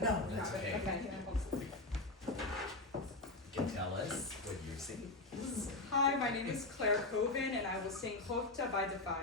No, that's okay. Okay. You can tell us what you're singing. Hi, my name is Claire Coven, and I will sing Jota by the Falla.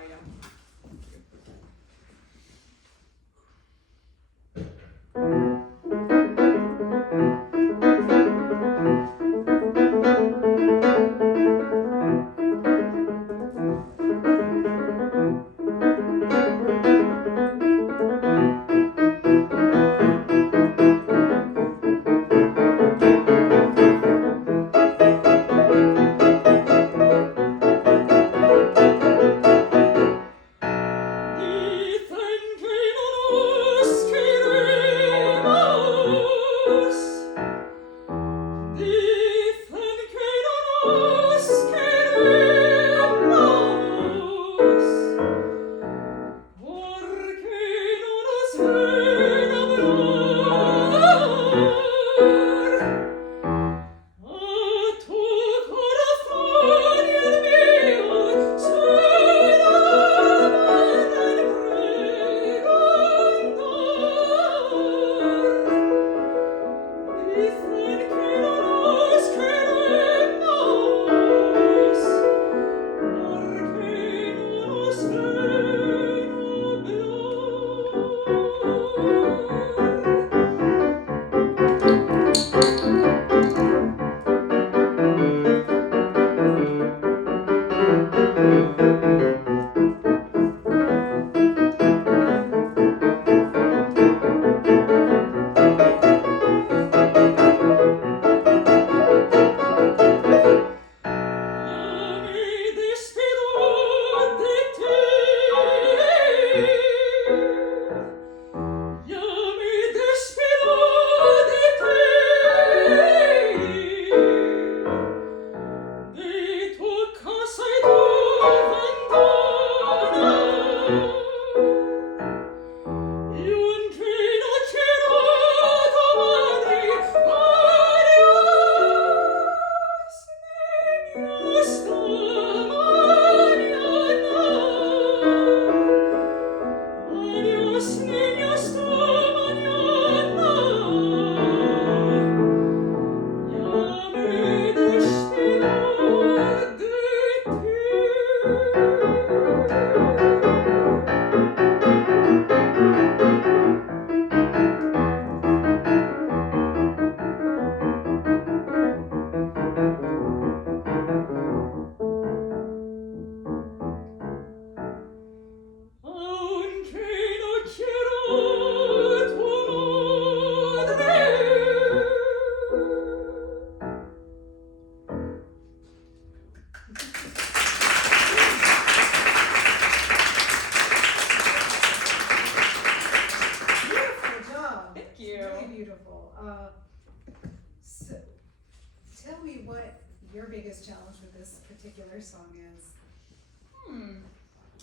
Song is?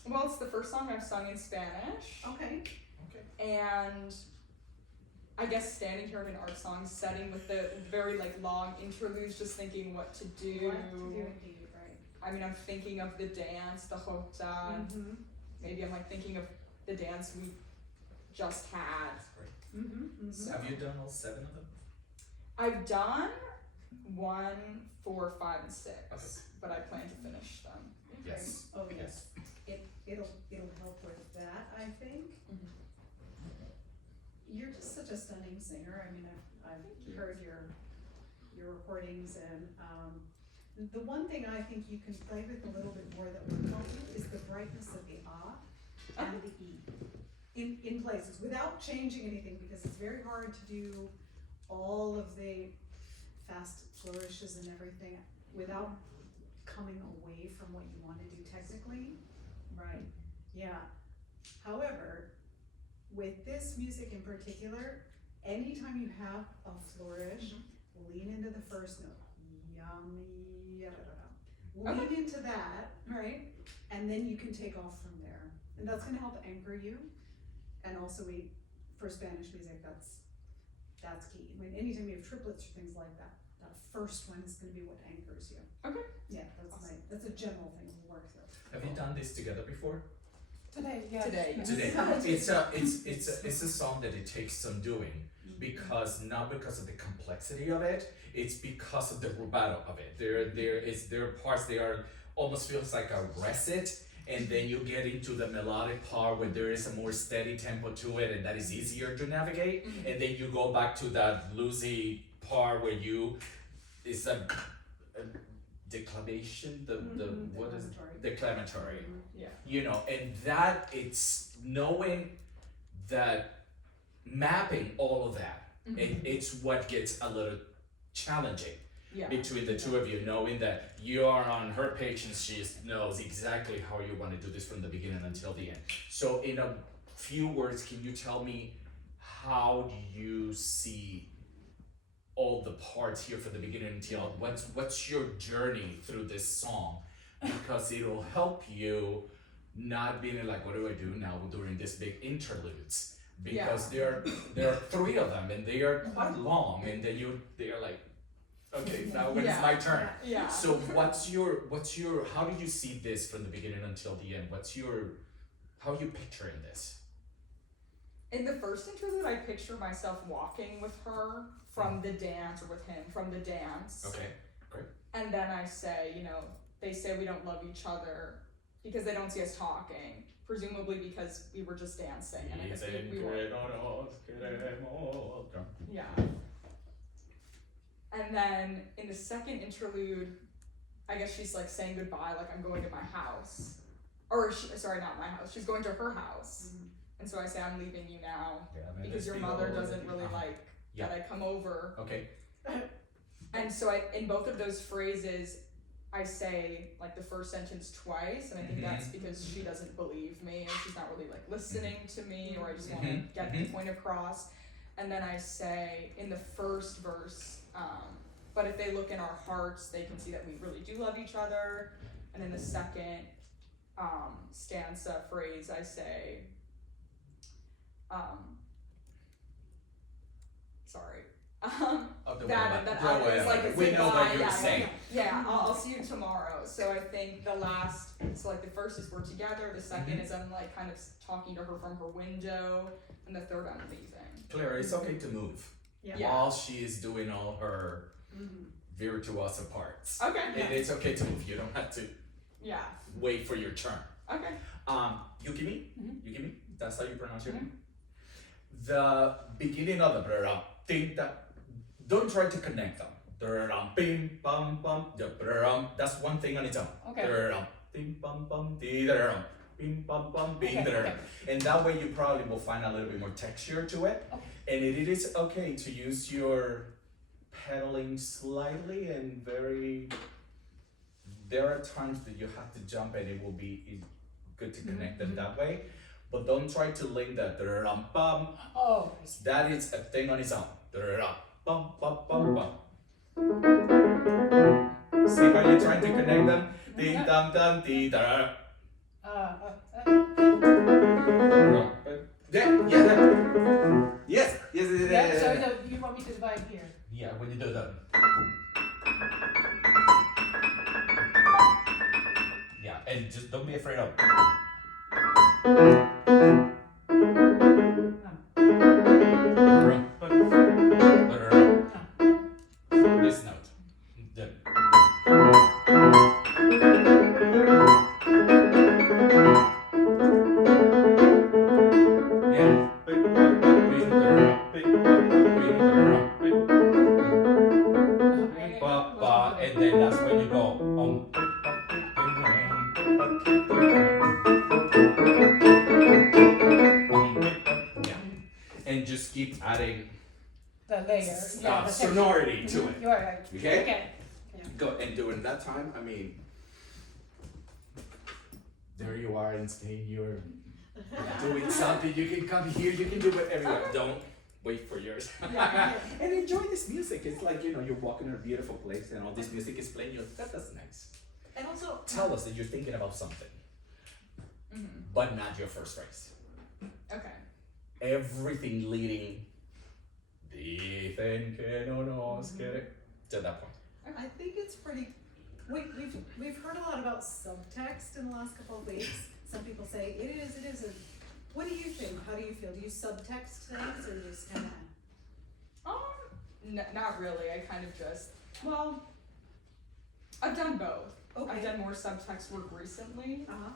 Well, it's the first song I've sung in Spanish. Okay. And I guess standing here in an art song setting with the very long interludes, just thinking what to do. What to do indeed, right. I mean, I'm thinking of the dance, the Jota. Mm-hmm. Maybe I'm thinking of the dance we just had. Great. Mm-hmm. Mm-hmm. So have you done all 7 of them? I've done 1, 4, 5, and 6. Okay. But I plan to finish them. Yes. Oh yes. It'll help with that, I think. Mm-hmm. You're just such a stunning singer. I mean, I've heard your recordings, and the one thing I think you can play with a little bit more that will help you is the brightness of the ah and the e in places without changing anything, because it's very hard to do all of the fast flourishes and everything without coming away from what you want to do technically. Right. Yeah. However, with this music in particular, anytime you have a flourish, lean into the first note. Yummy, lean into that, right? And then you can take off from there. And that's gonna help anchor you. And also for Spanish music, that's key. When anytime you have triplets or things like that, that first one is gonna be what anchors you. Okay. Yeah, that's a general thing we'll work through. Have you done this together before? Today, yeah. Today. Today. It's a song that it takes some doing, because not because of the complexity of it, it's because of the rubato of it. There are parts they are almost feels like a recit, and then you get into the melodic part where there is a more steady tempo to it, and that is easier to navigate. And then you go back to that bluesy part where it's a declamation, the what is it? Declamatory. Yeah. You know, and that it's knowing that mapping all of that, it's what gets a little challenging between the two of you, knowing that you are on her page and she knows exactly how you want to do this from the beginning until the end. So in a few words, can you tell me how do you see all the parts here from the beginning until what's your journey through this song? Because it'll help you not being like, what do I do now during this big interludes? Because there are 3 of them and they are quite long, and then they are like, okay, now when it's my turn. Yeah. So what's your how do you see this from the beginning until the end? How are you picturing this? In the first interlude, I picture myself walking with her from the dance, or with him from the dance. Okay, great. And then I say, they say we don't love each other because they don't see us talking, presumably because we were just dancing. And I guess we were. Yeah. And then in the second interlude, I guess she's like saying goodbye, like I'm going to my house. Sorry, not my house. She's going to her house. And so I say, I'm leaving you now because your mother doesn't really like that I come over. Okay. And so in both of those phrases, I say like the first sentence twice, and I think that's because she doesn't believe me, and she's not really like listening to me, or I just want to get the point across. And then I say in the first verse, but if they look in our hearts, they can see that we really do love each other. And in the second stanza phrase, I say, we know what you're saying. Yeah, I'll see you tomorrow. So I think the first is we're together, the second is I'm like kind of talking to her from her window, and the third I'm leaving. Clara, it's okay to move while she is doing all her virtuoso parts. Okay. And it's okay to move. You don't have to wait for your turn. Okay. Yukimi? Yukimi? That's how you pronounce your name? The beginning of the don't try to connect them. Bim, bum, bum, that's one thing on its own. Okay. Bim, bum, bum, bim, bum, bum, bim, Okay. And that way you probably will find a little bit more texture to it. Okay. And it is okay to use your pedaling slightly and there are times that you have to jump and it will be good to connect them that way. But don't try to link that bum. Oh. That is a thing on its own. Bum, bum, bum, bum. See how you're trying to connect them? Ding, dum, dum, dee, da. Yes. So you want me to divide here? Yeah, when you do that. Yeah, and just don't be afraid of. This note. And then that's when you go and just keep adding The layer. The sonority to it. You're right. Okay? Go and during that time, there you are in Spain, you're doing something, you can come here, you can do whatever you want. Don't wait for yours. And enjoy this music. It's like, you're walking in a beautiful place and all this music is playing. That's nice. And also, Tell us that you're thinking about something, but not your first phrase. Okay. Everything leading dicen que no nos quiere to that point. I think it's pretty. We've heard a lot about subtext in the last couple of weeks. Some people say it isn't. What do you think? How do you feel? Do you subtext things or just kind of? Not really. I kind of just, Well, I've done both. okay. I've done more subtext work recently. Uh-huh.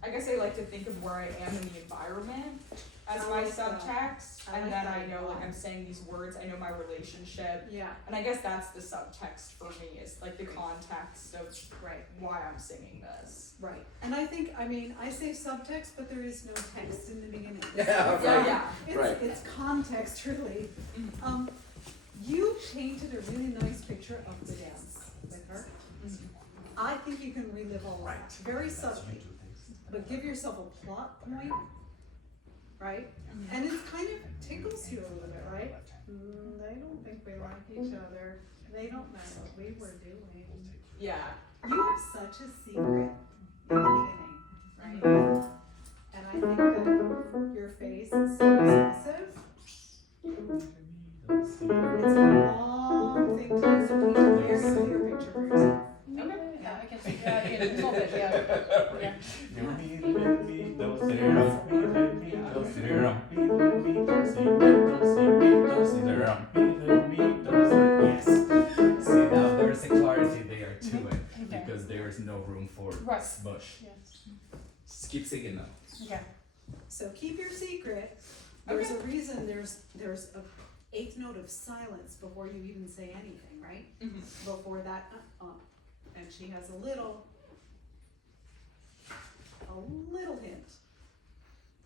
I guess I like to think of where I am in the environment as I my like that. subtext, I and like then that I a know like lot. I'm saying these words, I know my relationship, Yeah, and I guess that's the subtext for me, is like the context of right, why I'm singing this. right. And I think, I mean, I say subtext, but there is no text in the beginning. Yeah, It's- right. Yeah. It's, Right. it's context, really. Mhm. You painted a really nice picture of the dance with her. I think you can relive all of that, very subtly, but give yourself a plot point, right? And it kind of tickles you a little bit, right? They don't think we like each other. They don't know what we were doing. Yeah. You have such a secret in the beginning, right? And I think that your face is so expressive. It's a long thing to do, so paint a very clear picture for yourself. Okay. Yeah, I can see, yeah, a little bit, yeah. Yeah. Yes. See, now there's a clarity there to it, Okay. because there is no room for Right. smush. Yes. Just keep singing though. Okay. So keep your secret. There's a reason there's a eighth note of silence before you even say anything, right? Mhm. Before that, and she has a little hint.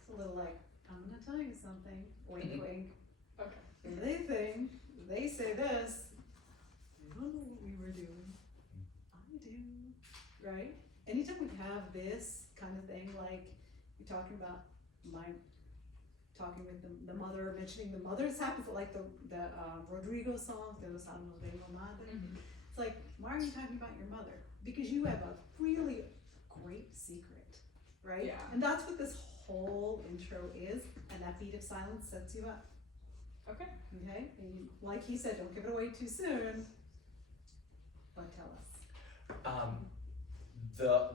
It's a little like, I'm gonna tell you something, wink wink. Okay. They say this, I don't know what we were doing. I do, right? Anytime we have this kind of thing, like you're talking about talking with the mother, mentioning the mother, this happens like the Rodrigo song, Deus no tengo madre. Mhm. It's like, why are you talking about your mother? Because you have a really great secret, right? Yeah. And that's what this whole intro is, and that beat of silence sets you up. Okay. Okay, and you, like he said, don't give it away too soon. But tell us.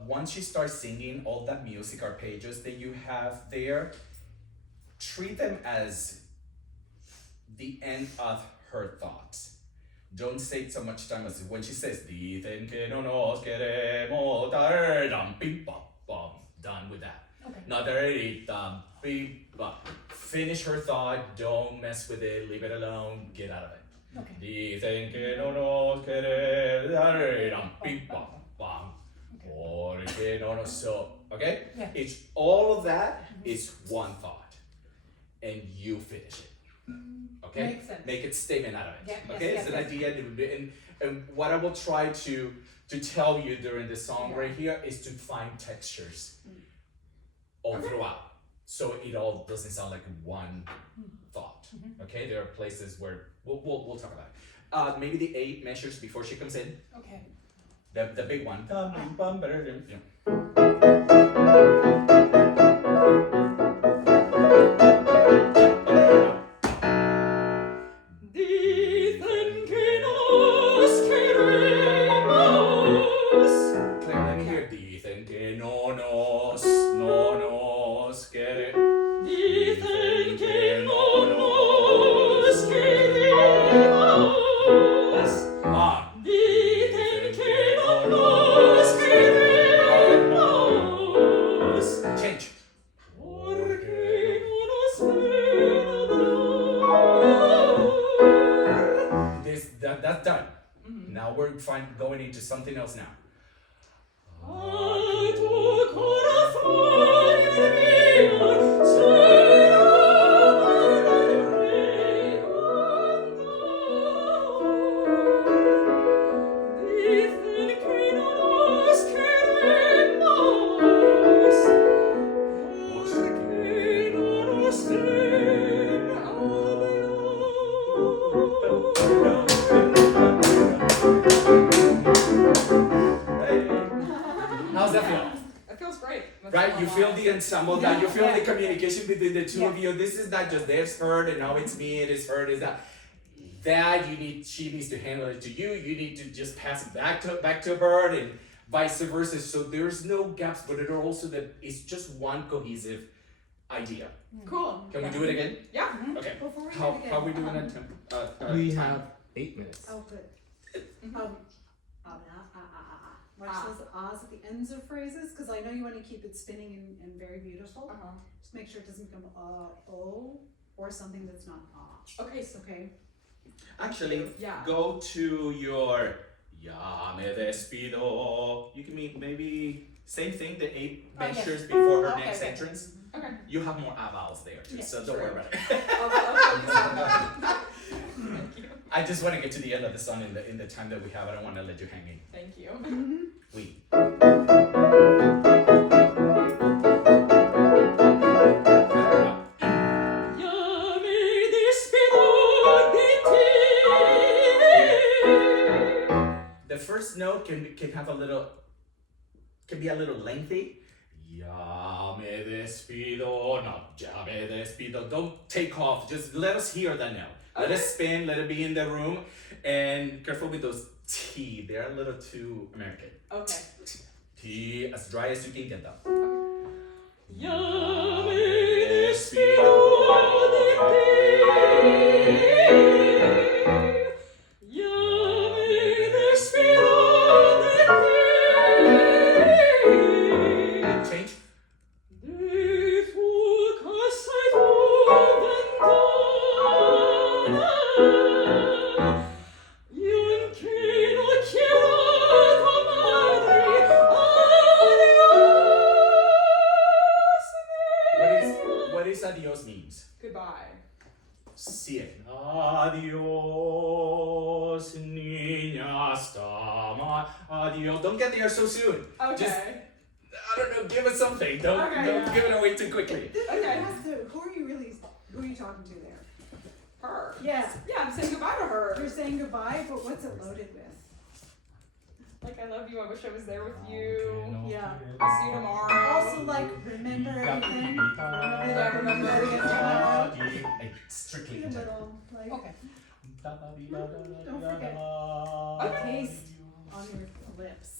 Once you start singing all that music arpeggios that you have there, treat them as the end of her thoughts. Don't take so much time as when she says, "Dicen que no nos queremos dar dum bim bum bum." Done with that. Okay. Not there, dum bim bum. Finish her thought. Don't mess with it. Leave it alone. Get out of it. Okay. Dicen que no nos queremos dar dum bim bum bum. Okay. Porque no nos so. Okay. Yeah. It's all of that is one thought, and you finish it. Okay. Makes sense. Make a statement out of it. Yeah, Okay. yes, It's yes, an idea, and what I will try to tell you during the song Yeah. right here is to find textures all throughout, so it all doesn't sound like one thought. Okay. There are places where we'll talk about it. Maybe the 8 measures before she comes in. Okay. The big one. Yeah. Dicen que nos queremos. Claire, let me hear. Dicen que no nos queremos. Dicen que no nos queremos. Dicen que no nos queremos. Change. Porque no nos ven hablar. That's done. Now we're going into something else now. A tu corazón mío será Dicen que no nos queremos, porque no nos ven How's that feel? That feels great. Right? You feel the ensemble, that you feel Yeah. the communication between the two of Yeah. you. This is not just there's her and now it's me, it is her, it is that. She needs to handle it to you. You need to just pass it back to her, and vice versa. So there's no gaps, but it also that it's just one cohesive idea. Cool. Can we do it again? Yeah. Okay. Before we do How it again, are we doing that time? We time? have 8 minutes. Oh, good. Watch Ah. those ahs at the ends of phrases, because I know you want to keep it spinning and very beautiful. Just make sure it doesn't become oh, or something that's not ah. Okay, so Okay. Actually, yeah. go to your Ya me despido. You can maybe same thing, the 8 Oh, yes. measures before her Okay, next okay. entrance. Okay. You have more vowels there too, Yeah, so don't worry true. about it. I'll focus on that. Thank you. I just want to get to the end of the song in the time that we have. I don't want to let you hang in. Thank you. We. The first note can have a little, can be a little lengthy. Ya me despido, not ya me despido. Don't take off. Just let us hear that note. Let it spin. Let it be in the room. And careful with those T. They're a little too American. Okay. T as dry as you can get them. Ya me despido de ti. Ya me despido de ti. Change. De tu casa y tu ventana. Yo que no quiero a tu madre. What is adios means? Goodbye. See it. Adios, niña, hasta adios. Don't get there so soon. Okay. Just, I don't know, give us something. Don't Okay, yeah. give it away too quickly. Okay. Who are you talking to there? Her. Yeah. Yeah, I'm saying goodbye to her. You're saying goodbye, but what's it loaded with? Like, I love you. I wish I was there with you. Yeah. I'll see you tomorrow. Also, like, remember everything. Yeah, remember everything tomorrow. Strictly A Kentucky. little, like, Okay. don't forget. Okay. Taste on your lips.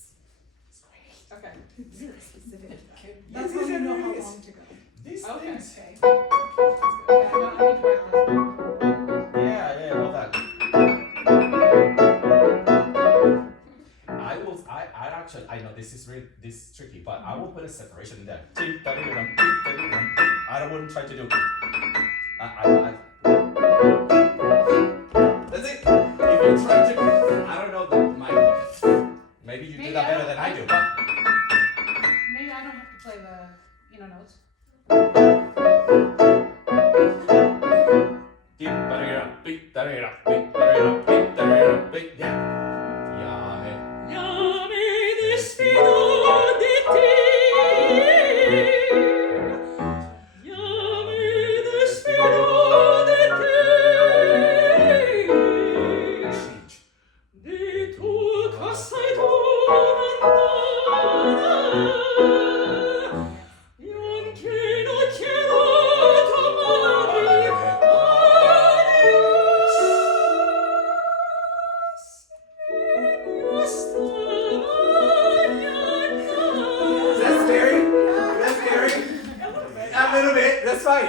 Okay. Really specific. That's how you know how long to go. These Okay. things. Okay. Yeah, no, I need to practice. Yeah, all that. I know this is tricky, but I will put a separation there. I wouldn't try to do. That's it. If you try to, I don't know maybe you do that better than I do, but. Maybe I don't have to play the, notes.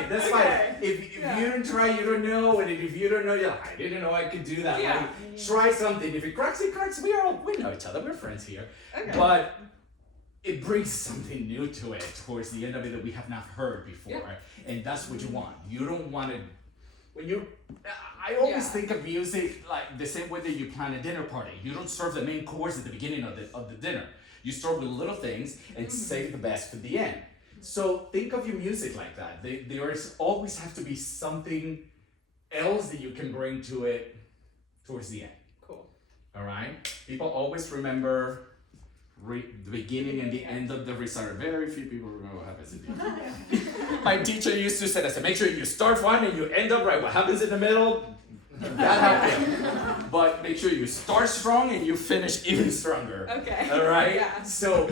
That's fine. If you don't try, you don't know, and if you don't know, you're like, I didn't know I could do that. Yeah. Like, try something. If it cracks, it cracks. We know each other. We're friends here. Okay. But it brings something new to it towards the end of it that we have not heard before, and that's what you want. You don't want to. When you, I always think of music like the same way that you plan a dinner party. You don't serve the main course at the beginning of the dinner. You start with little things and save the best for the end. So think of your music like that. There is always have to be something else that you can bring to it towards the end. Cool. All right. People always remember the beginning and the end of the recital. Very few people remember what happens in the end. My teacher used to say, I said, make sure you start one and you end up right. What happens in the middle, that happened. But make sure you start strong and you finish even stronger. Okay. All right. Yeah. So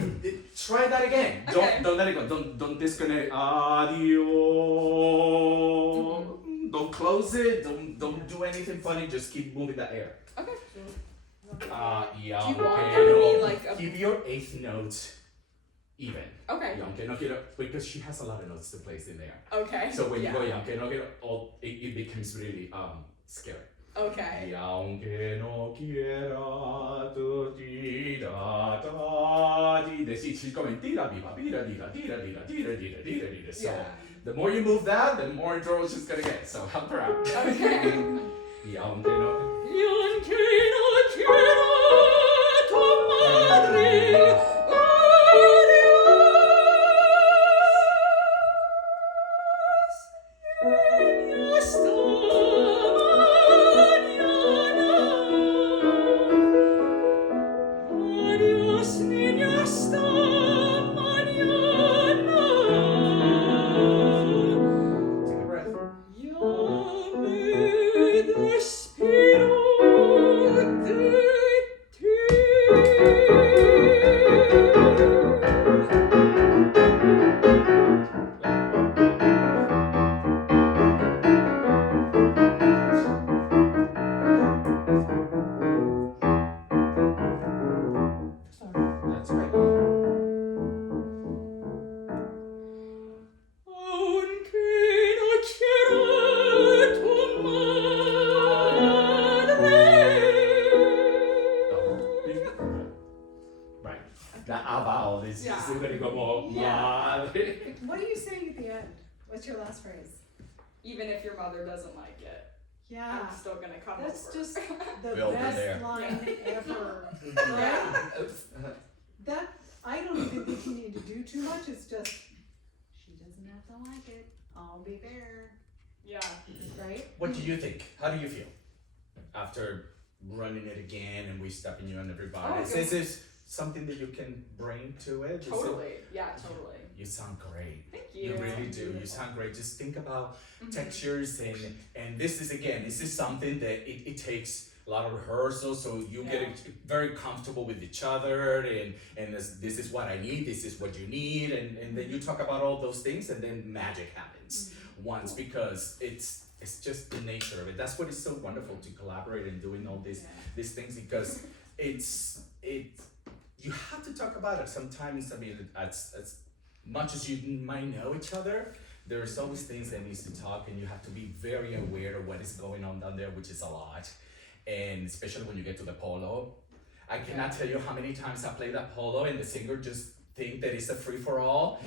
try that again. Okay. Don't let it go. Don't disconnect. Adios. Don't close it. Don't do anything funny. Just keep moving the air. Okay. Yeah. Do you want there to be like a Keep your eighth note even. Okay. Young que no quiero, because she has a lot of notes to place in there. Okay. So when you go young que no quiero, it becomes really scary. Okay. Y aunque no quiera tu tira da di, she's going tira viva tira tira tira tira tira tira tira tira. So the more you move that, the more girl she's gonna get. So help her out. Okay. Y aunque no quiera tu madre. What are you saying at the end? What's your last phrase? Even if your mother doesn't like it, Yeah. I'm still gonna come That's over. just the Build it best there. line ever. Yeah. That, I don't even think you need to do too much, it's just, she doesn't have to like it, I'll be there, Yeah. right? What do you think? How do you feel after running it again and we stepping you on everybody? Oh, Is this something that you can bring to it? Is it- Totally. Yeah, totally. You sound great. Thank you. You really do. You Beautiful. sound great. Just think about Mhm. textures and this is something that it takes a lot of rehearsal, so you get very comfortable with each other and this is what I need, this is what you need, and then you talk about all those things and then magic happens once because it's just the nature of it. That's what is so wonderful to collaborate and doing all these things because you have to talk about it sometimes. I mean, as much as you might know each other, there's always things that needs to talk and you have to be very aware of what is going on down there, which is a lot. And especially when you get to the polo. I cannot tell you how many times I play that polo and the singer just think that it's a free for all.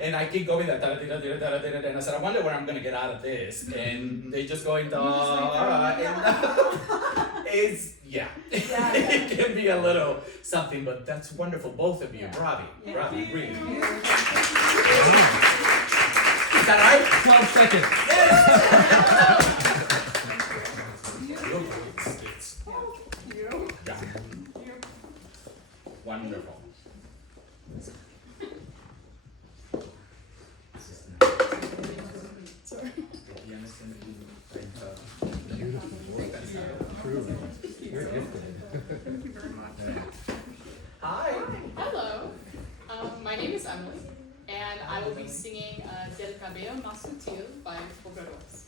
And I keep going and I said, I wonder where I'm gonna get out of this. And they just going it's it can be a little something, but that's wonderful. Both of you, bravi, bravi, really. Is that right? 12 seconds. Wonderful. Hi. Hello, my name is Emily, and I will be singing Del Cabello más Sutil by Obradors.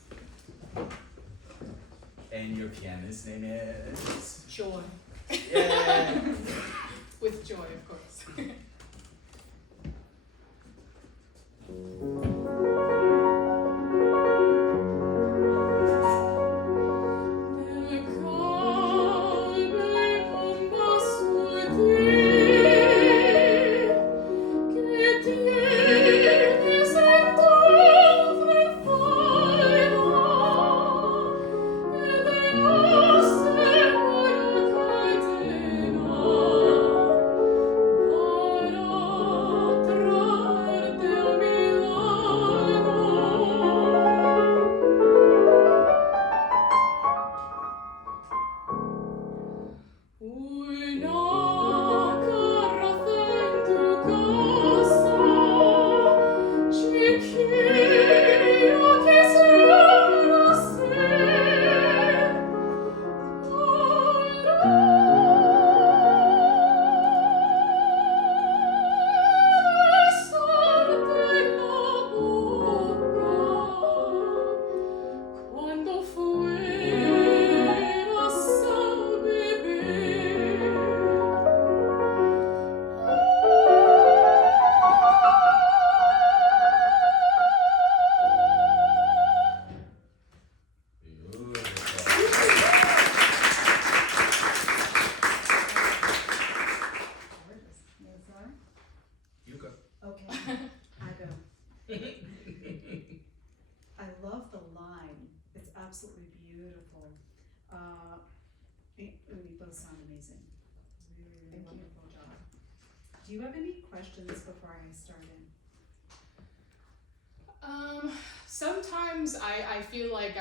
And your pianist name is? Joy. Yeah. With joy, of course. Oh both sound amazing. Really Thank you. wonderful job. Do you have any questions before I start in? Sometimes I feel like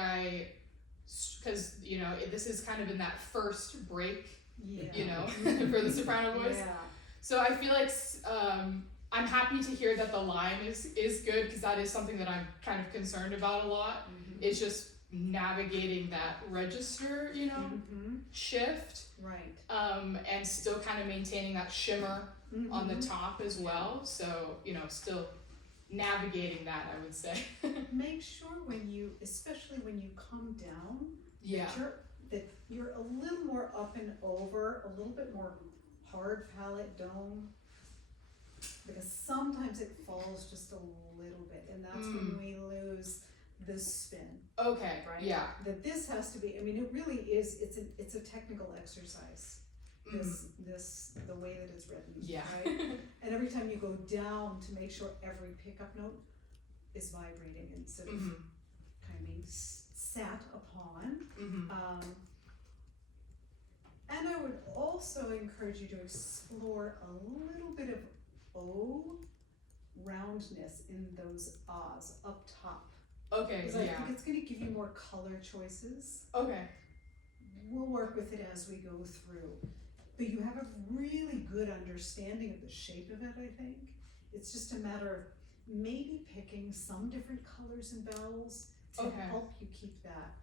because, you know, this is kind of in that first break, Yeah. you know, for the soprano voice. Yeah. So I feel like I'm happy to hear that the line is good, because that is something that I'm kind of concerned about a lot. Mhm. It's just navigating that register, you know, Mhm. shift, Right. and still kind of maintaining that shimmer on the Mhm. top as well. So, you know, still navigating that, I would say. Make sure especially when you come down, Yeah. that you're a little more up and over, a little bit more hard palate dome, because sometimes it falls just a little bit, and that's when we lose the spin. Okay. Right? Yeah. That this has to be, I mean, it really is, it's a technical exercise, the way that it's written, Yeah. right? And every time you go down, to make sure every pickup note is vibrating instead of kind of being sat upon. And I would also encourage you to explore a little bit of O roundness in those ahs up top. Okay. Because I Yeah. think it's going to give you more color choices. Okay. We'll work with it as we go through. But you have a really good understanding of the shape of it, I think. It's just a matter of maybe picking some different colors and vowels to Okay. help you keep that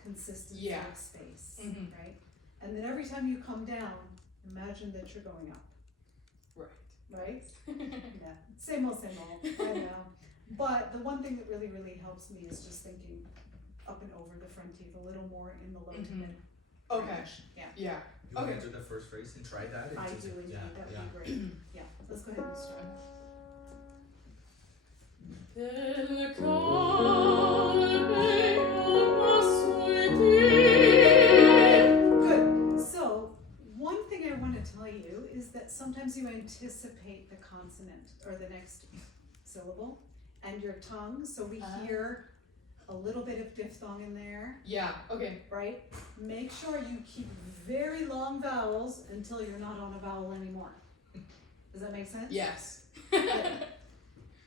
consistency Yeah. of space, Mhm. right? And then every time you come down, imagine that you're going up, right? Yeah, same old, I know. But the one thing that really, really helps me is just thinking up and over the front teeth, a little more in the low to mid Okay. range. Yeah, Yeah. You want Okay. to do the first phrase and try that? I It's do just- indeed, yeah, that would yeah. be great. Yeah, let's go ahead and start. Good. So, one thing I want to tell you is that sometimes you anticipate the consonant or the next syllable and your tongue, so we hear a little bit of diphthong in there, Yeah. Okay. right? Make sure you keep very long vowels until you're not on a vowel anymore. Does that make sense? Yes.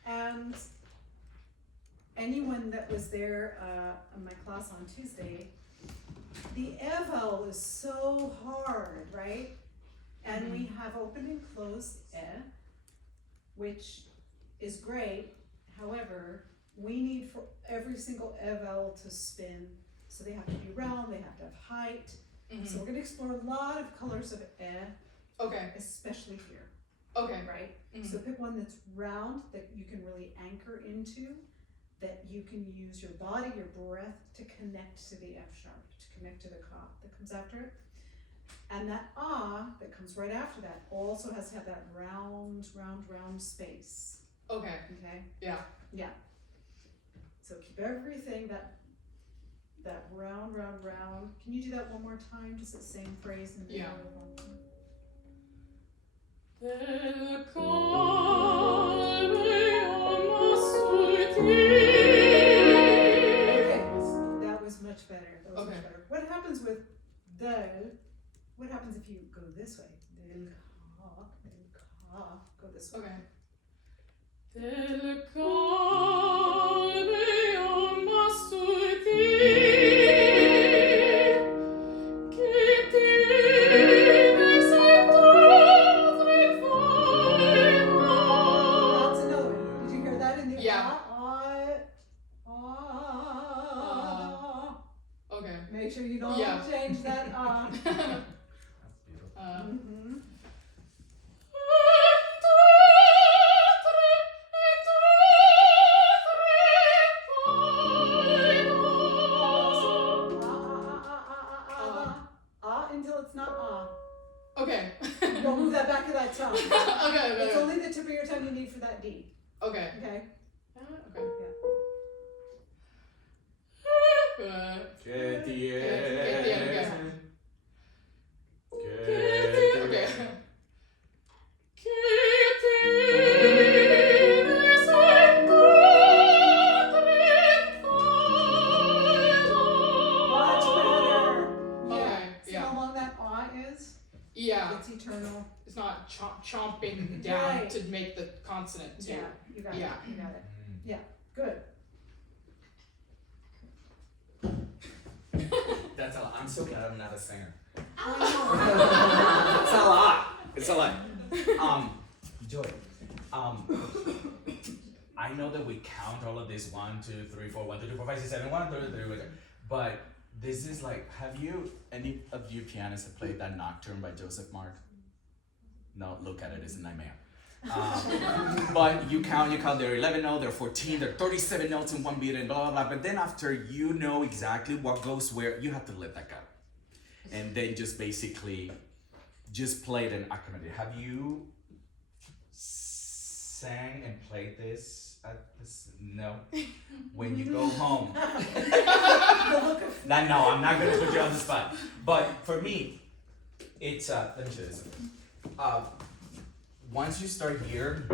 And anyone that was there in my class on Tuesday, the E vowel is so hard, right? And we have open and closed E, which is great. However, we need for every single E vowel to spin. So they have to be round, they have to have height. So we're gonna explore a lot of colors of E, Okay. especially here, Okay. right? So pick one that's round, that you can really anchor into, that you can use your body, your breath to connect to the F sharp, to connect to the ka that comes after it. And that ah that comes right after that also has to have that round space, Okay. okay? Yeah. Yeah. So keep everything that round. Can you do that one more time? Just the same phrase in the Yeah. other one. Okay, that was much better. Much better. What happens with del? What happens if you go this way? Del ka, go this way. Okay. That's another one. Did you hear that in the Yeah. Okay. Make sure you don't Yeah. change that That's beautiful. Mhm. Until it's not Okay. Don't move that back to that tongue. Okay. It's only the tip of your tongue you need for that D. Okay. Okay? Okay. Que Okay. Much better. Okay, See yeah. how long that ah is? chomping down Right. to make the consonant too. Yeah, you got Yeah. it, you got it. Yeah, good. That's a lot. I'm so glad I'm not a singer. I know. It's a lot. It's a lot. Joy. I know that we count all of this 1, 2, 3, 4, 1, 2, 3, 4, 5, 6, 7, 1, 2, 3, 4, but this is like, have you, any of you pianists have played that Nocturne by Joseph Mark? No, look at it, it's a nightmare. But you count, there are 11 notes, there are 14, there are 37 notes in one beat and blah, blah, blah. But then after you know exactly what goes where, you have to let that go. And then just basically, just play it and accommodate. Have you sang and played this at this? No. When you go home. No, I'm not gonna put you on the spot. But for me, it's, let me show you this. Once you start here,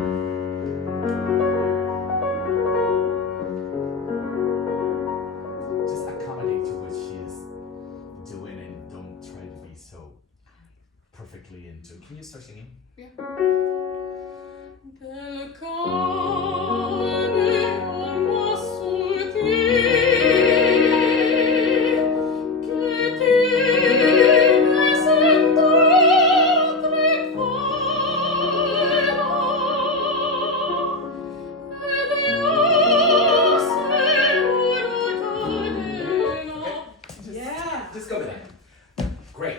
just accommodate to what she is doing and don't try to be so perfectly into. Can you start singing? Yeah. Yeah. Just go with that. Great.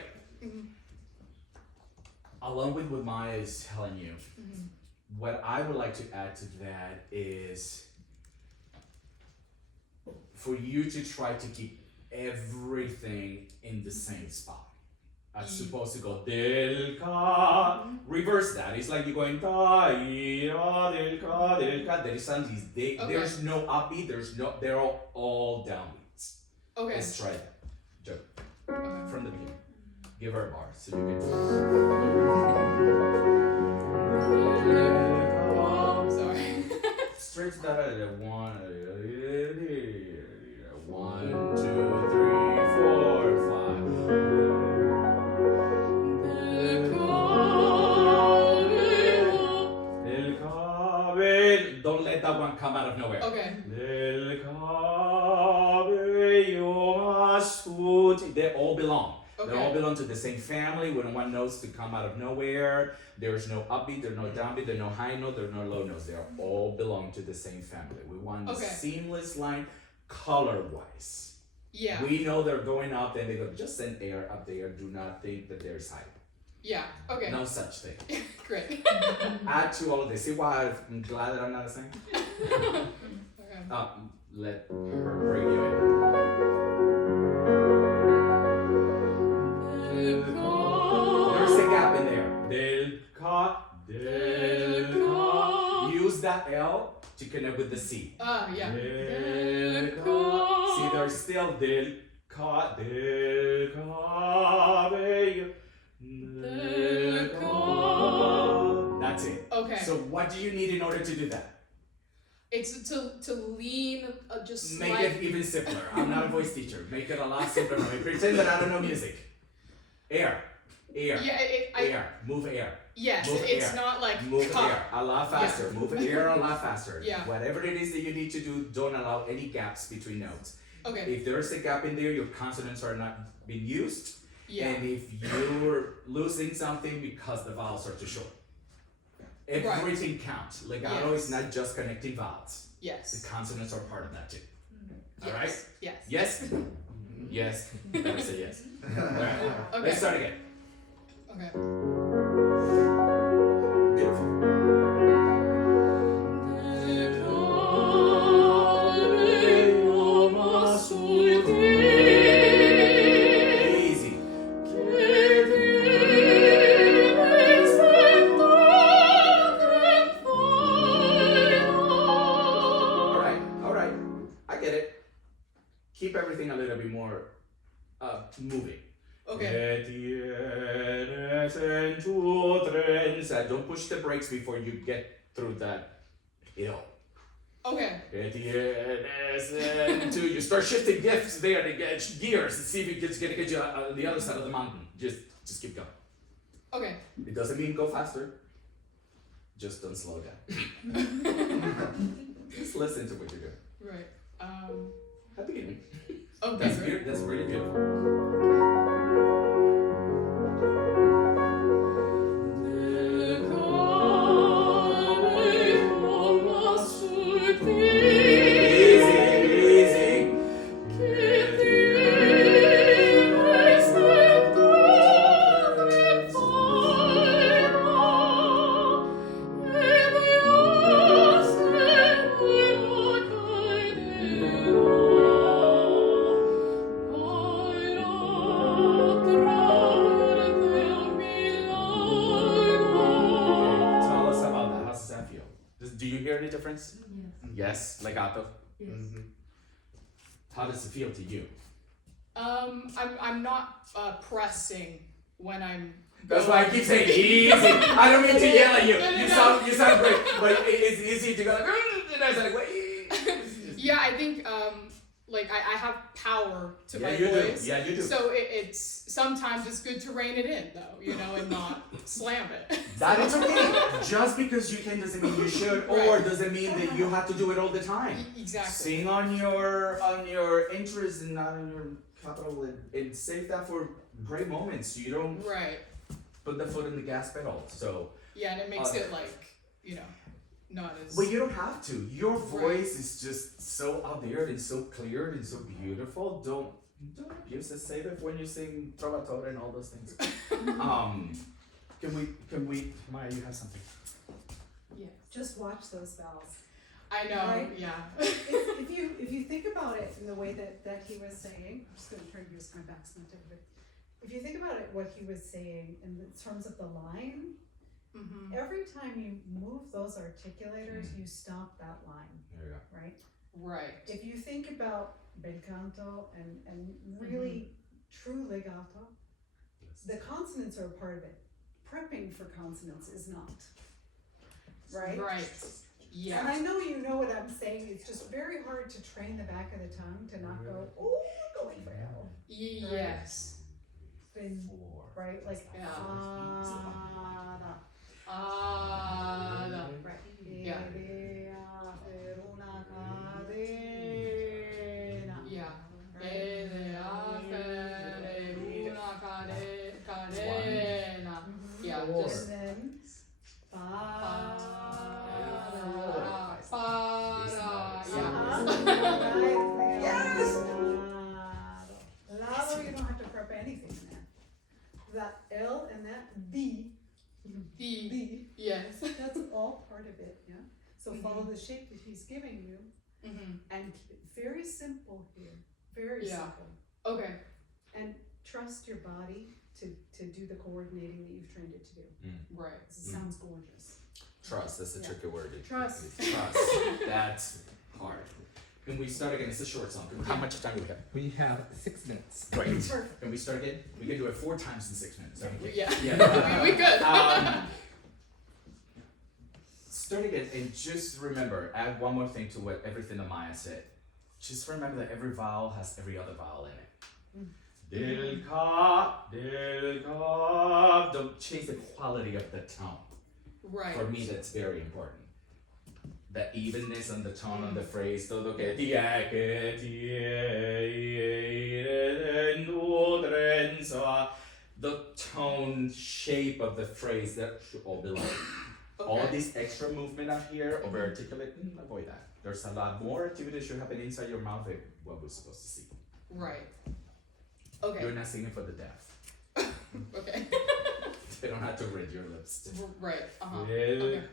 Along with what Maya is telling you, what I would like to add to that is for you to try to keep everything in the same spot. As supposed to go del ca, reverse that. It's like you're going da del ca del ca. There is these Okay. there's no upbeat. They're all downbeats. Okay. Let's try that. Joe, Okay. from the beginning. Give her a bar so you can. Oh, sorry. Straight to that. 1, 2, 3, 4, 5. Del Cabello. Don't let that one come out of nowhere. Okay. Del Cabello Sutil. They all belong. They all Okay. belong to the same family. We don't want notes to come out of nowhere. There's no upbeat, there's no downbeat, there's no high note, there's no low notes. They all belong to the same family. We want Okay. seamless line color-wise. Yeah. We know they're going up, then they go, just send air up there. Do not think that there's high. Yeah. Okay. No such thing. Great. Add to all of this. See why I'm glad that I'm not a singer? Okay. Let her bring you in. There's a gap in there. Del ca. Use that L to connect with the C. Yeah. Del ca. See, there's still del cabello. Del ca. That's it. Okay. So what do you need in order to do that? It's to lean just Make slightly. it even simpler. I'm not a voice teacher. Make it a lot simpler for me. Pretend that I don't know music. Air. Yeah. Air. Move air. Yes. Move It's air. not like Move cup. air a lot faster. Move air a lot faster. Yeah. Whatever it is that you need to do, don't allow any gaps between notes. Okay. If there's a gap in there, your consonants are not being used. Yeah. And if you're losing something because the vowels are too short. Everything counts. Legato Yes. is not just connecting vowels. Yes. The consonants are part of that too. Yes. All right? Yes. Yes? Yes. Never say yes. Alright. Okay. Let's start again. Okay. Beautiful. Easy. Alright. I get it. Keep everything a little bit more moving. Okay. Don't push the brakes before you get through that hill. Okay. You start shifting gifts there to get gears and see if it's gonna get you on the other side of the mountain. Just keep going. Okay. It doesn't mean go faster. Just don't slow down. Just listen to what you're doing. Right. At the beginning. Okay. That's really beautiful. Yes, legato. Yes. Mm-hmm. How does it feel to you? I'm not pressing when I'm. That's why I keep saying easy. I don't mean to yell at you. You sound great, but it's easy to go like. And I was like, wait. Yeah, I think like I have power to my you voice. do. Yeah, you do. So it's sometimes it's good to rein it in though, you know, and not slam it. That is okay. Just because you can doesn't mean you should, or Right. doesn't mean that you have to do it all the time. Exactly. Sing on your interest and not on your capital, and save that for great moments. You don't Right. put the foot in the gas pedal. So. Yeah, and it makes it like, you know, not as. But you don't have to. Your voice is just so out there and so clear and so beautiful. Don't abuse it. Save it when you sing Trovatore and all those things. Can we? Maya, you have something. Yeah. Just watch those vowels. I know. Right? Yeah. If you think about it in the way that he was saying, I'm just going to try to use my back's not different. If you think about it, what he was saying in terms of the line, Mm-hmm. every time you move those articulators, you stop that line, There you go. right? Right. If you think about bel canto and really true legato, the consonants are a part of it. Prepping for consonants is not, right? Right. Yeah. And I know you know what I'm saying. It's just very hard to train the back of the tongue to not go, oh, going for L. Yes. Then, right? Like, Yeah. da. No. Right. Yeah. Yeah. Yeah. Just. And then, yes. Lado, you don't have to prep anything in there. That L and that B. The. Yes. That's all part of it, yeah? So follow the shape that he's giving you Mm-hmm. and keep it very simple here, very Yeah. simple. Okay. And trust your body to do the coordinating that you've trained it to do. Right. 'Cause it sounds gorgeous. Trust. That's the Yeah. tricky word. Trust. Trust. That's hard. Can we start again? It's a short song. How much time do we have? We have 6 minutes. Great. Perfect. Can we start again? We can do it 4 times in 6 minutes. Okay. Yeah. Yeah. we good. Start again and just remember, add one more thing to what everything that Maya said. Just remember that every vowel has every other vowel in it. Del ka. Don't change the quality of the tone. Right. For me, that's very important. The evenness on the tone on the phrase, todo que the tone shape of the phrase, that should all belong. All Okay. this extra movement up here, over articulate, avoid that. There's a lot more activity that should happen inside your mouth than what we're supposed to see. Right. Okay. You're not singing for the deaf. Okay. They don't have to read your lips. Right. Okay.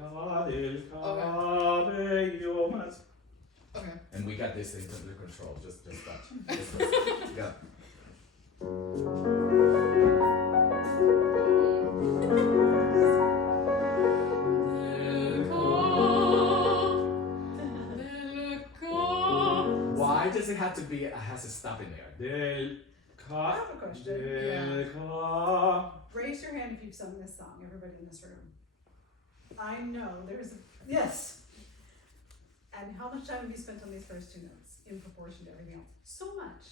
Okay. And we got this thing under control. Just touch. Just touch. Go. Why does it have to be? It has to stop in there. Del I have a question. ka. Raise your hand if you've sung this song, everybody in this room. I know there's yes. And how much time have you spent on these first 2 notes in proportion to everything else? So much,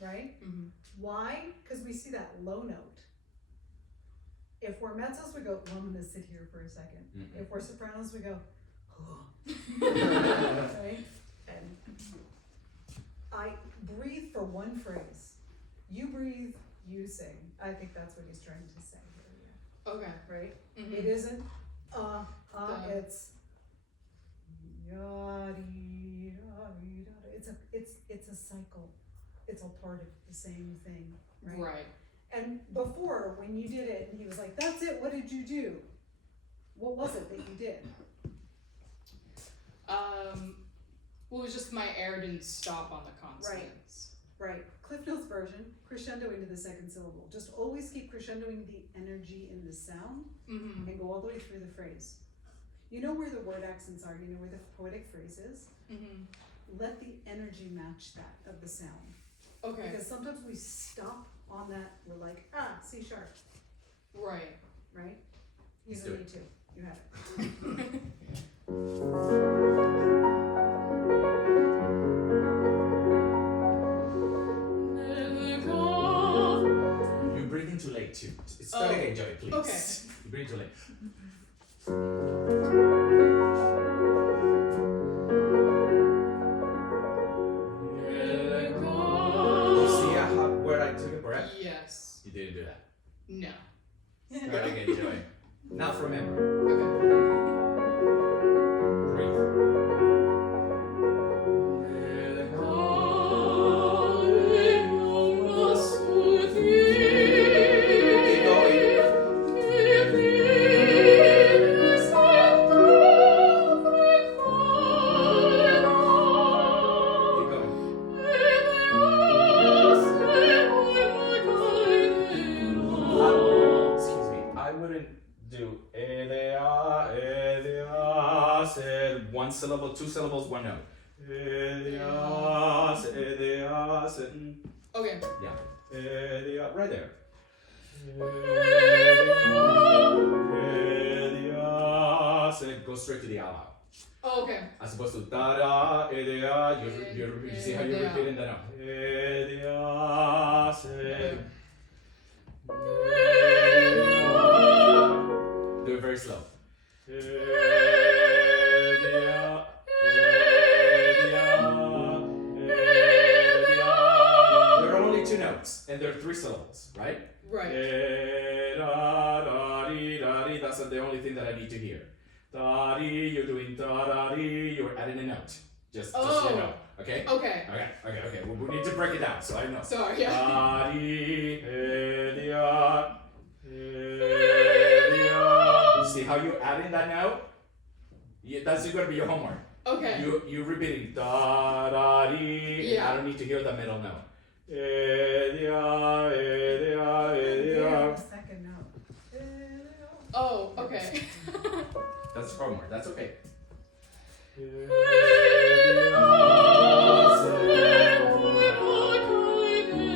right? Mm-hmm. Why? Because we see that low note. If we're mezzos, we go, well, I'm gonna sit here for a second. Mm-mm. If we're sopranos, we go, right? And I breathe for one phrase. You breathe, you sing. I think that's what he's trying to say here, Okay. right? Mhm. It isn't, it's yadi, yadi, yadi. It's a cycle. It's all part of the same thing, right? Right. And before, when you did it, and he was like, that's it, what did you do? What was it that you did? Well, it was just my air didn't stop on the consonants. Right, Cliff Notes version, crescendo into the second syllable. Just always keep crescendoing the energy in the sound Mm-hmm. and go all the way through the phrase. You know where the word accents are, you know where the poetic phrase is? Mm-hmm. Let the energy match that of the sound. Okay. Because sometimes we stop on that, we're like, C sharp, Right. right? You Let's don't do need it. to, you have it. You're breathing too late too. Start Oh, again, Joey, please. okay. You're breathing too late. You see where I took a breath? Yes. You didn't do that. No. Start again, Joey. Now from memory. Breathe. Keep going. Keep going. Excuse me. I wouldn't do said one syllable, two syllables, one note. Okay. Yeah. Right there. Go straight to the out. Oh, okay. As opposed to da da you see how you're repeating the note. Do it very slow. There are only two notes, and there are three syllables, right? Right. That's the only thing that I need to hear. You're doing you're adding a note. Just so you know, okay? Okay. Okay. We need to break it down, so I know. Sorry. Yeah. See how you're adding that note? That's gonna be your homework. Okay. You repeating da da dee. Yeah. I don't need to hear the middle note. The second note. Oh, okay. That's homework. That's okay.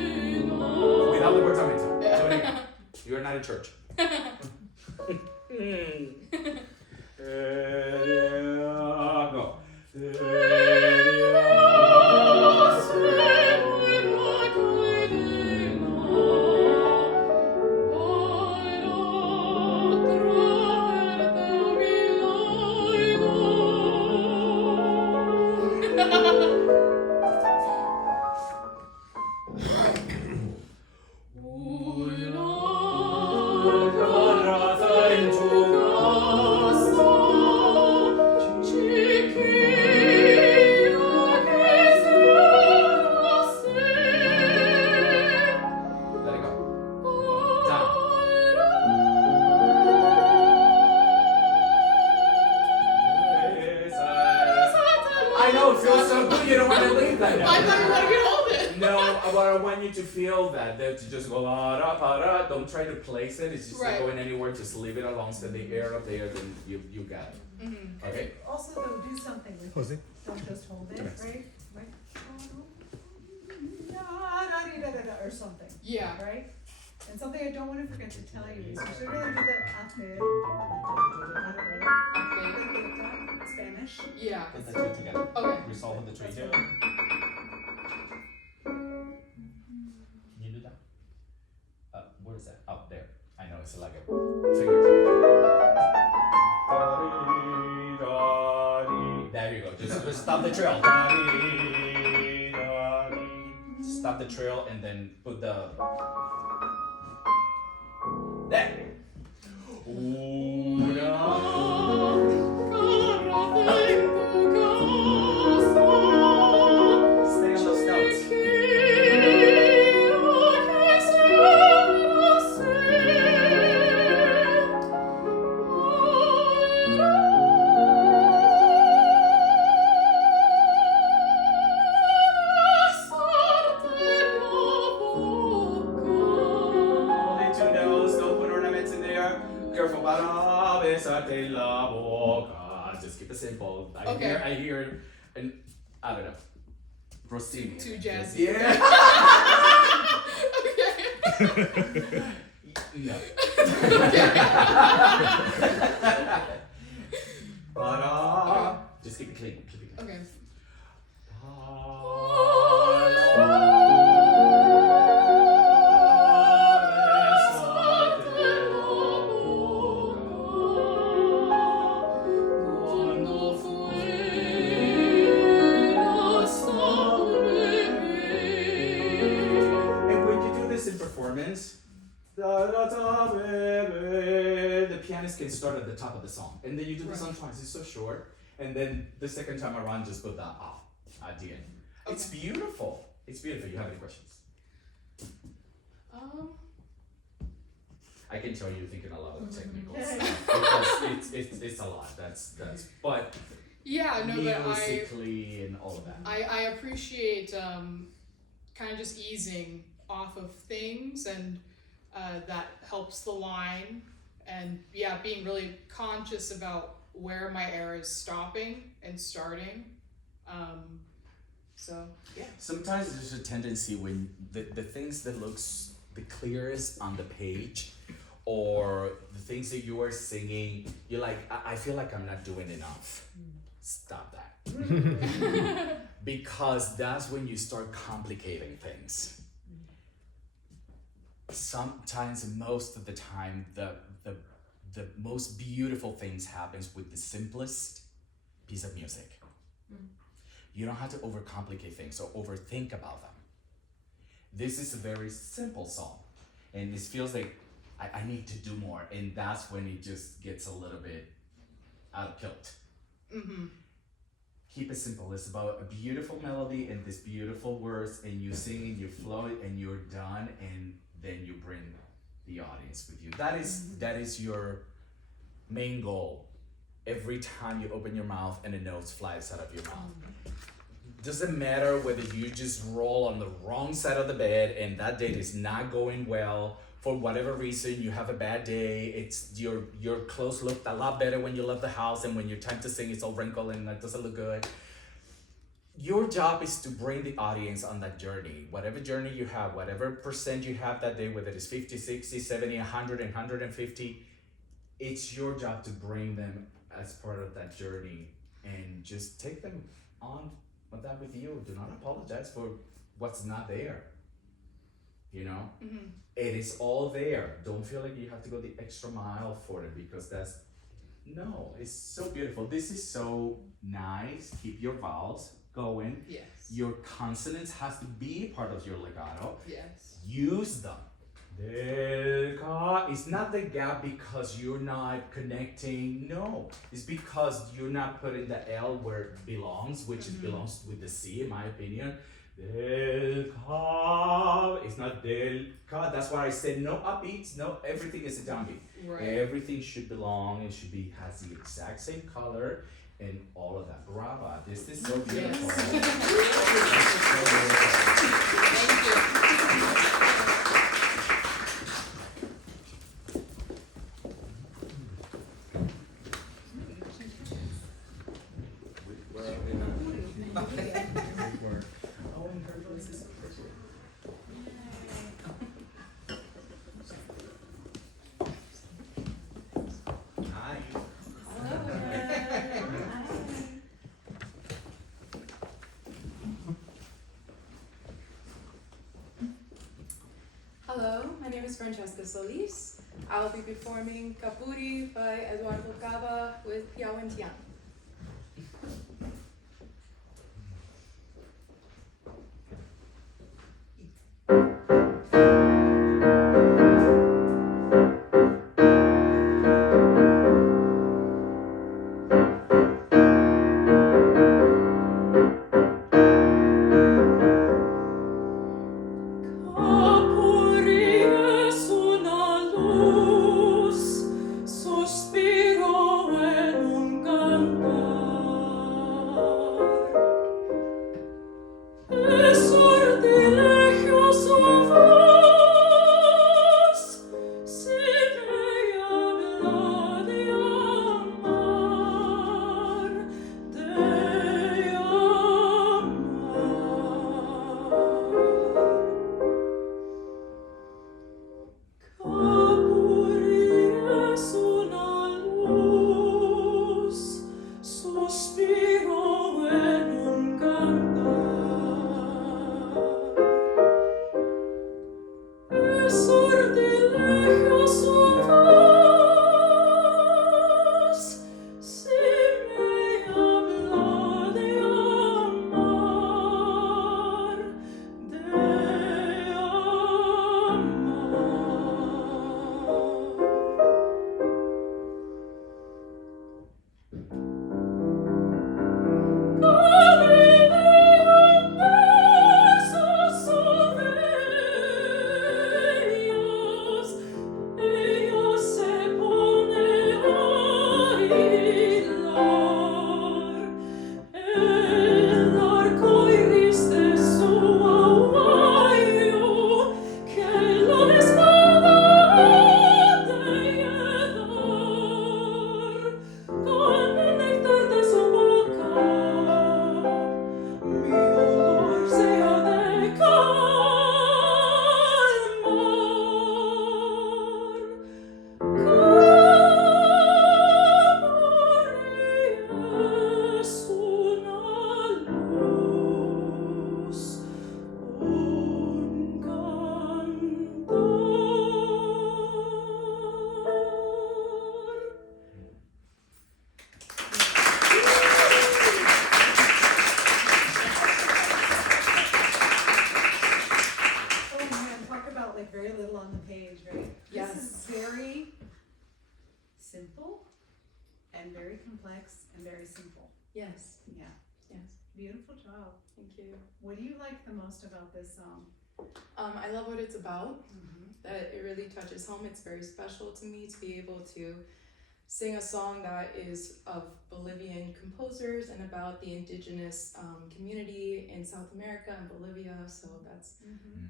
Without the words on it. You're not in church. Go. Let it go. Down. I know, it feels so good. You don't want to leave that. I thought you wanted me to hold it. No, but I want you to feel that to just go la da pa da. Don't try to place it. It's just not Right. going anywhere. Just leave it alone. Send the air up there. Then you got it. Mm-hmm. Okay. Also, though, do something with Jose? it. Don't just hold it, Come right? Or something, Yeah. right? And something I don't want to forget to tell you is you should really do the Spanish. Yeah. Put the two together. Okay. Resolve the tree here. Can you do that? Where is that? Up there. I know it's like a. the trail. Stop the trail and then put the. There. Stay on those notes. Only two notes, don't put ornaments in there. Careful, para besarte la boca. Just keep it simple. I hear, and I don't know. Rossini. Too jazzy. Yeah. Okay. No. Just keep it clean. Keep it clean. Okay. And when you do this in performance, the pianist can start at the top of the song, and then you do the song twice. It's so short, and then the second time around, just put that at the end. Okay. It's beautiful. It's beautiful. You have any questions? I can tell you're thinking a lot of technical stuff because it's a lot. That's but Yeah, no, but musically and all of that. I appreciate kind of just easing off of things, and that helps the line, and being really conscious about where my air is stopping and starting. So yeah. Sometimes there's a tendency when the things that looks the clearest on the page, or the things that you are singing, you're like, I feel like I'm not doing enough. Stop that. Because that's when you start complicating things. Sometimes, most of the time, the most beautiful things happens with the simplest piece of music. You don't have to overcomplicate things or overthink about them. This is a very simple song, and it feels like I need to do more, and that's when it just gets a little bit out of kilt. Mm-hmm. Keep it simple. It's about a beautiful melody and this beautiful words, and you sing and you flow it, and you're done, and then you bring the audience with you. That is your main goal. Every time you open your mouth and the notes flies out of your mouth. Doesn't matter whether you just roll on the wrong side of the bed and that date is not going well for whatever reason. You have a bad day. It's your clothes look a lot better when you left the house, and when you're time to sing, it's all wrinkled and that doesn't look good. Your job is to bring the audience on that journey. Whatever journey you have, whatever percent you have that day, whether it's 50, 60, 70, 100, and 150, it's your job to bring them as part of that journey and just take them on with that with you. Do not apologize for what's not there. You know? Mm-hmm. It is all there. Don't feel like you have to go the extra mile for it, because no, it's so beautiful. This is so nice. Keep your vowels going. Yes. Your consonants has to be part of your legato. Yes. Use them. It's not the gap because you're not connecting. No, it's because you're not putting the L where it belongs, which it belongs with the C, in my opinion. Del ca. It's not del ca. That's why I said no upbeats. No, everything is a downbeat. Right. Everything should belong. It should be has the exact same color and all of that. Brava! This is so beautiful. Yes. This is so beautiful. Thank you. Hello, my name is Franschesca Solis. I'll be performing Kapuri by Eduardo Caba with Piaowen Tian. complex and very simple. Yes. Yeah. Yes. Beautiful job. Thank you. What do you like the most about this song? I love what it's about. That it really touches home. It's very special to me to be able to sing a song that is of Bolivian composers and about the indigenous community in South America and Bolivia. So that's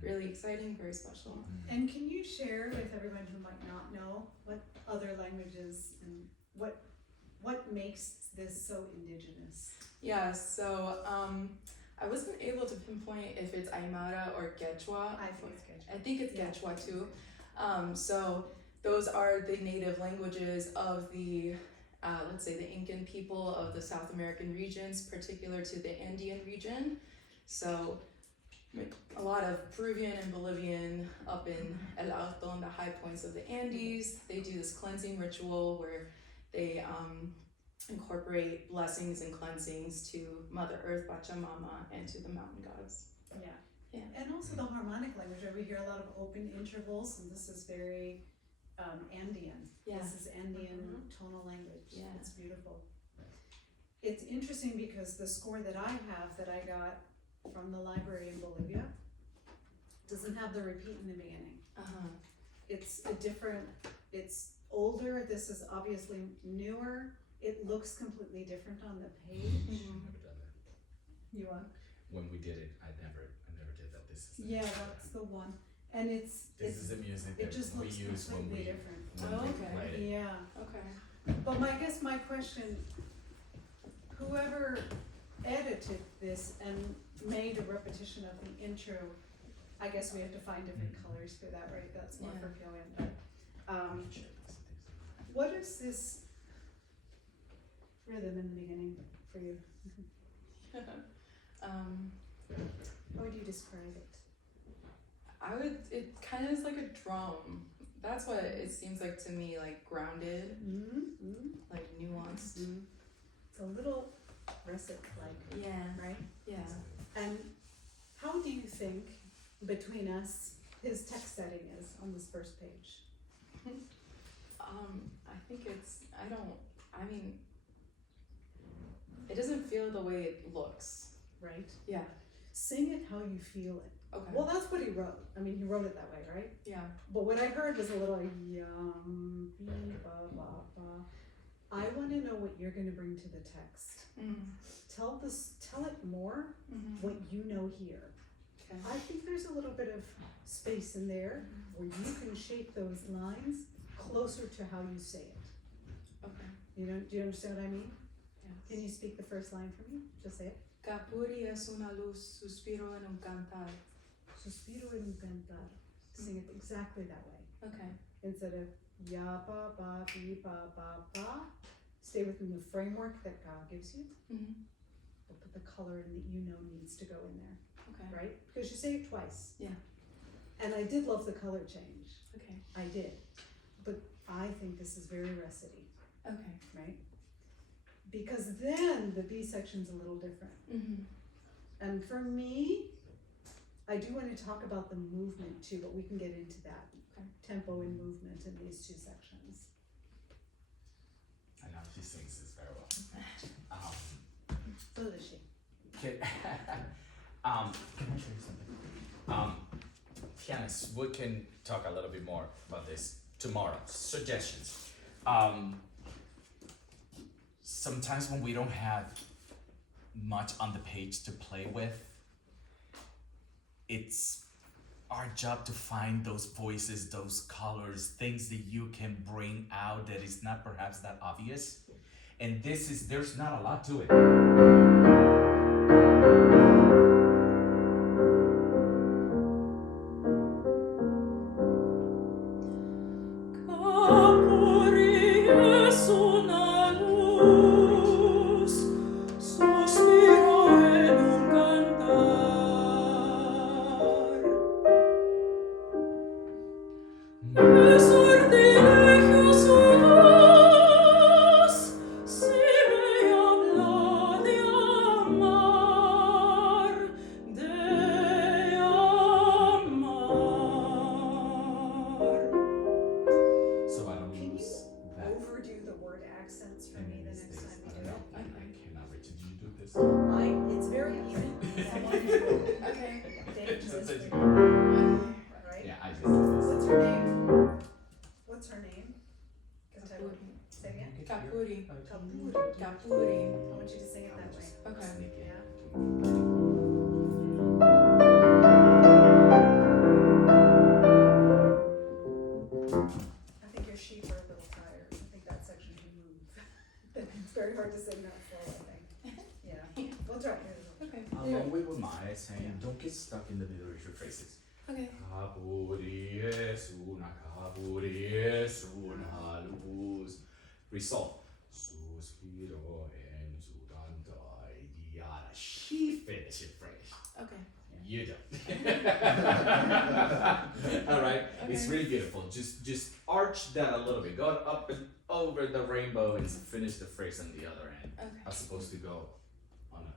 really exciting, very special. And can you share with everyone who might not know what other languages and what makes this so indigenous? Yeah, so I wasn't able to pinpoint if it's Aymara or Quechua. I think it's Quechua too. So those are the native languages of the, let's say, the Incan people of the South American regions, particular to the Andean region. So a lot of Peruvian and Bolivian up in El Alto, in the high points of the Andes. They do this cleansing ritual where they incorporate blessings and cleansings to Mother Earth, Pachamama, and to the mountain gods. Yeah. And also the harmonic language, where we hear a lot of open intervals, and this is very Andean. Yeah. This is Andean tonal language. Yeah. It's beautiful. It's interesting because the score that I have, that I got from the library in Bolivia, doesn't have the repeat in the beginning. It's a different, it's older, this is obviously newer. It looks completely different on the page. Never done that. You want? When we did it, I never did that. This is Yeah, that's the one. And this is the music it that just we looks use when completely we different. Oh, we okay. played it. Yeah. Okay. But I guess my question, whoever edited this and made a repetition of the intro, I guess we have to find different colors for that, right? That's more for Piaowen. But what is this rhythm in the beginning for you? How would you describe it? It kind of is like a drum. That's what it seems like to me, like grounded, like nuanced. It's a little russet-like, Yeah. right? Yeah. And how do you think, between us, his text setting is on this first page? I think it doesn't feel the way it looks. Right? Yeah. Sing it how you feel it. Okay. Well, that's what he wrote. I mean, he wrote it that way, right? Yeah. But what I heard was a little yum, bee, ba, ba, ba. I want to know what you're going to bring to the text. Tell it more, what you know here. Okay. I think there's a little bit of space in there where you can shape those lines closer to how you say it. Okay. Do you understand what I mean? Yes. Can you speak the first line for me? Just say it. Kapuri es una luz, suspiro en un cantar. Suspiro en un cantar. Sing it exactly that way. Okay. Instead of ya ba ba bi ba ba ba. Stay within the framework that God gives you. But put the color in that you know needs to go in there. Okay. Right? Because you say it twice. Yeah. And I did love the color change. Okay. I did. But I think this is very recity. Okay. Right? Because then the B section's a little different. And for me, I do want to talk about the movement too, but we can get into that. Okay. Tempo and movement in these two sections. I know she sings this very well. So does she. Can I show you something? Pianist, we can talk a little bit more about this tomorrow. Suggestions. Sometimes when we don't have much on the page to play with, it's our job to find those voices, those colors, things that you can bring out that is not perhaps that obvious. And there's not a lot to it. saying. Don't get stuck in the middle of your phrases. Okay. Kapuri es una luz. Resolve. Suspiro en su canto diara. She finished it phrase. Okay. You don't. All right. Okay. It's really beautiful. Just arch that a little bit. Go up and over the rainbow and finish the phrase on the other end. Okay. As opposed to go on a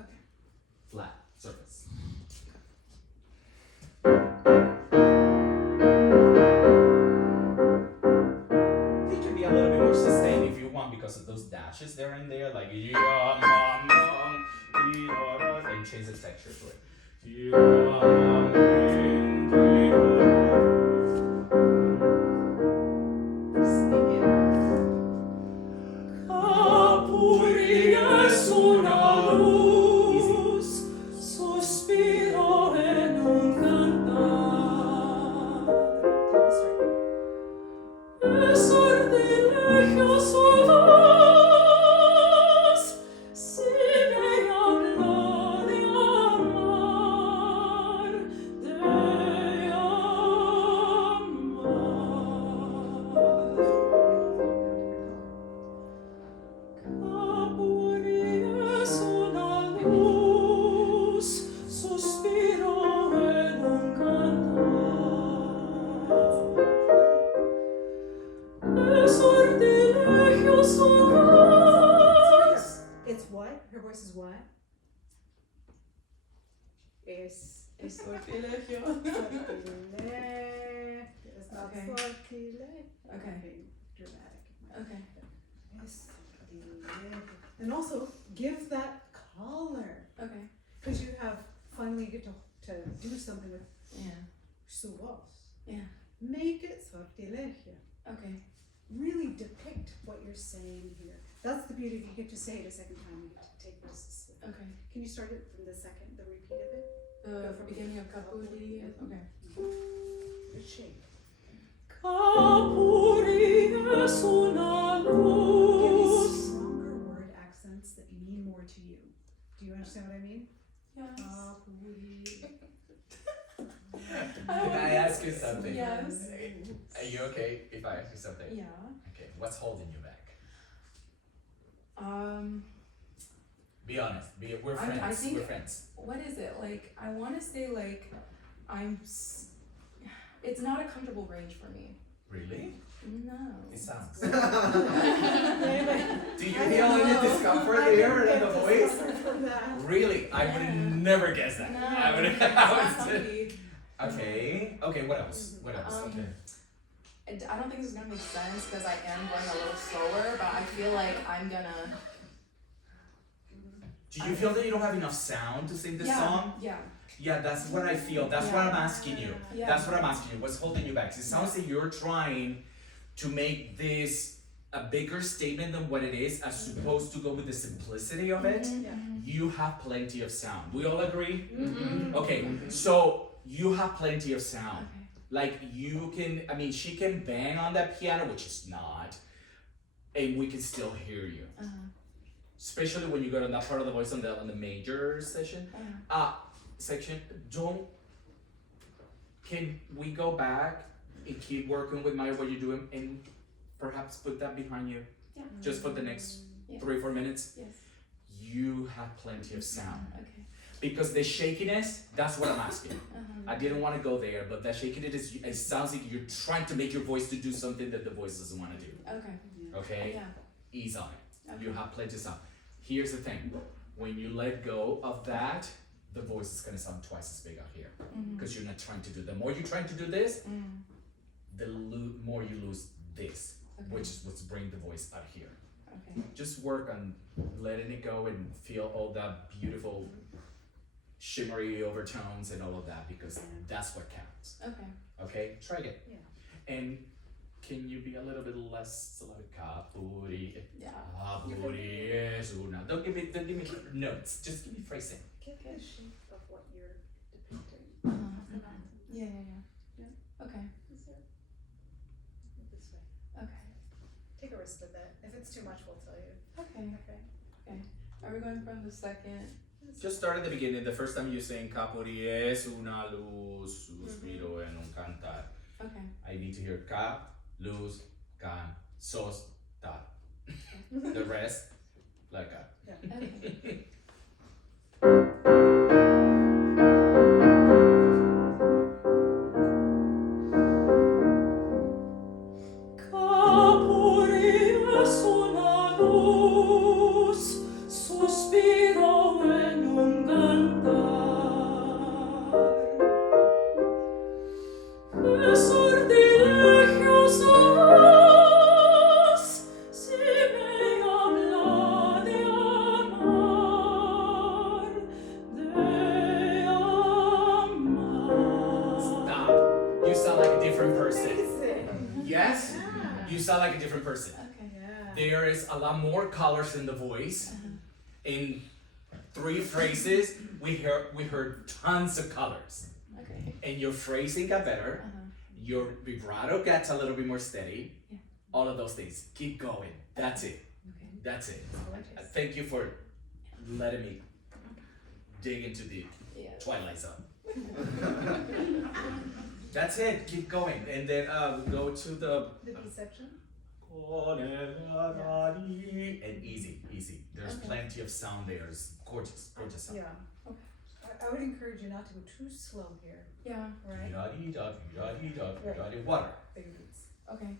Okay. flat surface. It can be a little bit more sustained if you want because of those dashes there and there, like and change the texture to it. Kapuri es una luz, suspiro en un cantar. Es sortilegio su voz, sigue hablar de amar, de Kapuri es una luz, suspiro en un cantar. Es sortilegio su voz. It's what? Her voice is what? Es sortilegio. It's not Okay. sortilegio. Okay. Being dramatic. Okay. Es sortilegio. And also give that color, Okay. because you have finally get to do something with Yeah. su voz. Yeah. Make it sortilegio. Okay. Really depict what you're saying here. That's the beauty. If you get to say it a second time, you get to take risks with it. Okay. Can you start it from the repeat of it? The beginning of Kapuri. Okay. Good shape. Kapuri es una Give me luz. stronger word accents that mean more to you. Do you understand what I mean? Yes. Kapuri. Can I ask you something? Yes. Are you okay if I ask you something? Yeah. Okay, what's holding you back? Be honest. We're friends. I think- We're friends. What is it like? I want to say like it's not a comfortable range for me. Really? No. It sounds. Yeah, Do you feel any discomfort here in the voice? From that. Really? I would never guess that. No. I would. It's not comfy. Okay. Okay. What else? What else? Okay. I don't think this is gonna make sense because I am going a little slower, but I feel like I'm gonna. Do you feel that you don't have enough sound to sing this song? Yeah. Yeah, that's what I feel. That's what I'm asking you. Yeah. That's what I'm asking you. What's holding you back? It sounds like you're trying to make this a bigger statement than what it is, as opposed to go with the simplicity of it. Yeah. You have plenty of sound. We all agree? Mm-hmm. Okay, so you have plenty of sound. Okay. Like you can, I mean, she can bang on that piano, which is not, and we can still hear you. Especially when you go to that part of the voice on the major section. Section. Can we go back and keep working with what you're doing and perhaps put that behind you? Yeah. Just for the next Yeah. 3-4 minutes? Yes. You have plenty of sound. Okay. Because the shakiness, that's what I'm asking. I didn't want to go there, but that shakiness, it sounds like you're trying to make your voice to do something that the voice doesn't want to do. Okay. Okay? Yeah. Ease on it. Okay. You have plenty of sound. Here's the thing. When you let go of that, the voice is going to sound twice as big out here. Because you're not trying to do. The more you're trying to do this, the more you lose this, which is what's bringing the voice out here. Okay. Just work on letting it go and feel all that beautiful shimmery overtones and all of that, because that's what counts. Okay. Okay? Try it. Yeah. And can you be a little bit less like Kapuri? Yeah. Kapuri es una. Don't give me notes. Just give me phrasing. Get the shape of what you're depicting. Yeah. Yeah. Okay. This way. Okay. Take a risk with it. If it's too much, we'll tell you. Okay. Okay. Are we going from the second Just start at the beginning. The first time you sing Kapuri es una luz, suspiro en un cantar. Okay. I need to hear ka, luz, can, sos, da. The rest, like that. Okay. Like a different person. Okay. Yeah. There is a lot more colors in the voice. In 3 phrases, we heard tons of colors. Okay. And your phrasing got better. Your vibrato gets a little bit more steady. Yeah. All of those things. Keep going. That's it. Okay. That's it. Okay. Thank you for letting me dig into the Twilight Zone. That's it. Keep going. And then we go to the B section. And easy. There's plenty of sound there. It's gorgeous sound. Yeah. Okay. I would encourage you not to go too slow here. Yeah. Right. Water. Big beats. Okay.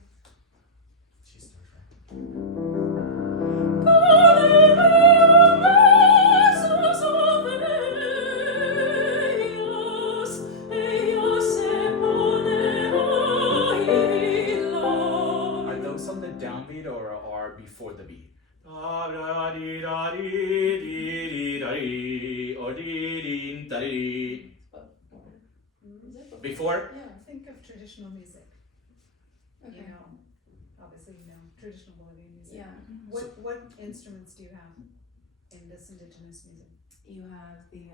She starts right. Are those on the downbeat or are before the beat? Before? Yeah. Think of traditional music. Okay. You know, obviously you know traditional Bolivian music. Yeah. What instruments do you have in this indigenous music? You have the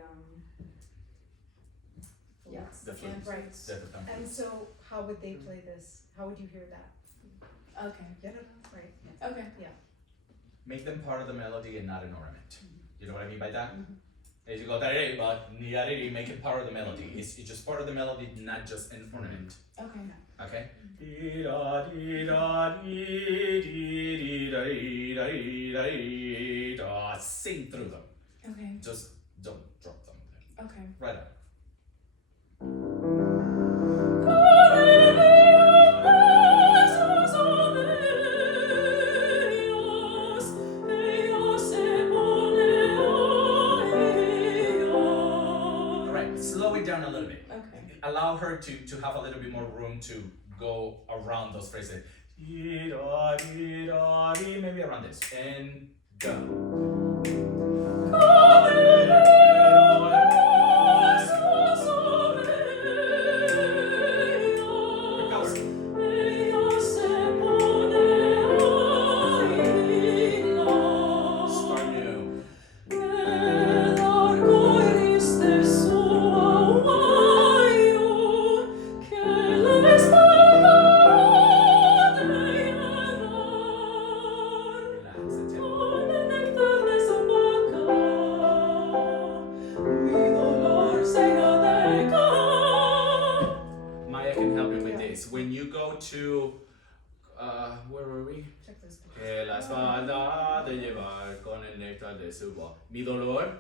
Flutes. The flutes. Right. The thumbs. And so how would they play this? How would you hear that? Okay. Get it? Right. Yeah. Okay. Make them part of the melody and not an ornament. You know what I mean by that? As you go, but make it part of the melody. It's just part of the melody, not just an ornament. Okay. Okay? Sing through them. Okay. Just don't drop them. Okay. Right up. Right, slow it down a little bit. Okay. Allow her to have a little bit more room to go around those phrases. Maybe around this. And go. Start new. Relax and tempo. Maya can help me with this. When you go to, where were we? Check those pictures. Que la espalda de llevar con el néctar de su voz. Mi dolor.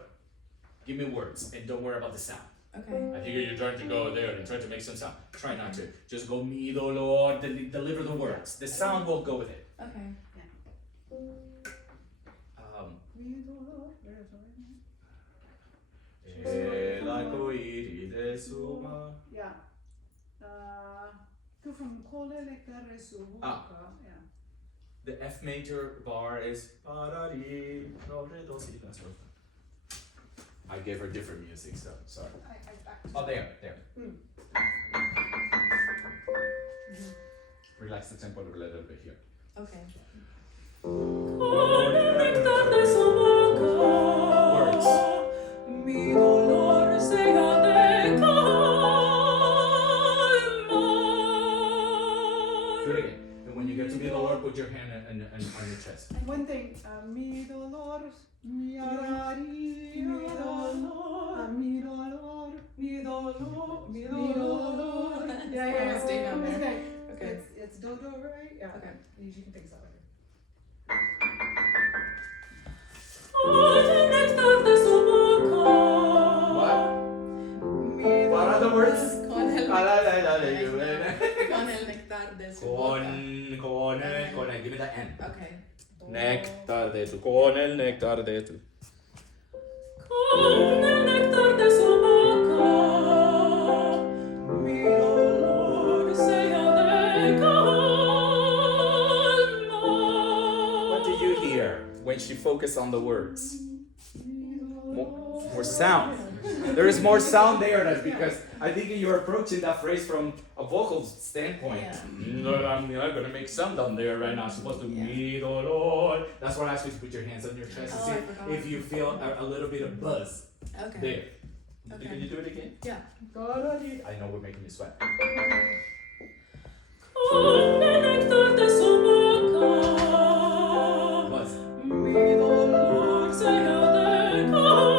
Give me words and don't worry about the sound. Okay. I think you're trying to go there and try to make some sound. Try not to. Just go mi dolor. Deliver the words. The sound will go with it. Okay. El arco iris de su mar. Yeah. Go from cole nectar su boca. Yeah. The F major bar is parari, no, re, do, si, la, sol. I gave her different music, so sorry. Oh, there. Relax the tempo a little bit here. Okay. Words. Do it again. And when you get to mi dolor, put your hand on your chest. One thing, mi dolor, mi arari, mi dolor. Yeah. Stay down there. Okay. Okay. It's do, right? Yeah. Okay. You can fix that later. What are the words? Con el Con néctar de su boca. con el, give me the N. Okay. Néctar de tu, con el néctar de tu. Con el néctar de su boca, mi dolor sea de calma. What do you hear when she focuses on the words? More sound. There is more sound there. That's because I think you're approaching that phrase from a vocal standpoint. Yeah. I'm not gonna make sound down there right now. I'm supposed to mi dolor. That's why I asked you to put your hands on your chest to Oh, see I forgot. if you feel a little bit of buzz Okay. there. Okay. Can you do it again? Yeah. I know we're making you sweat. Con el néctar de su boca, Buzz. mi dolor sea de calma.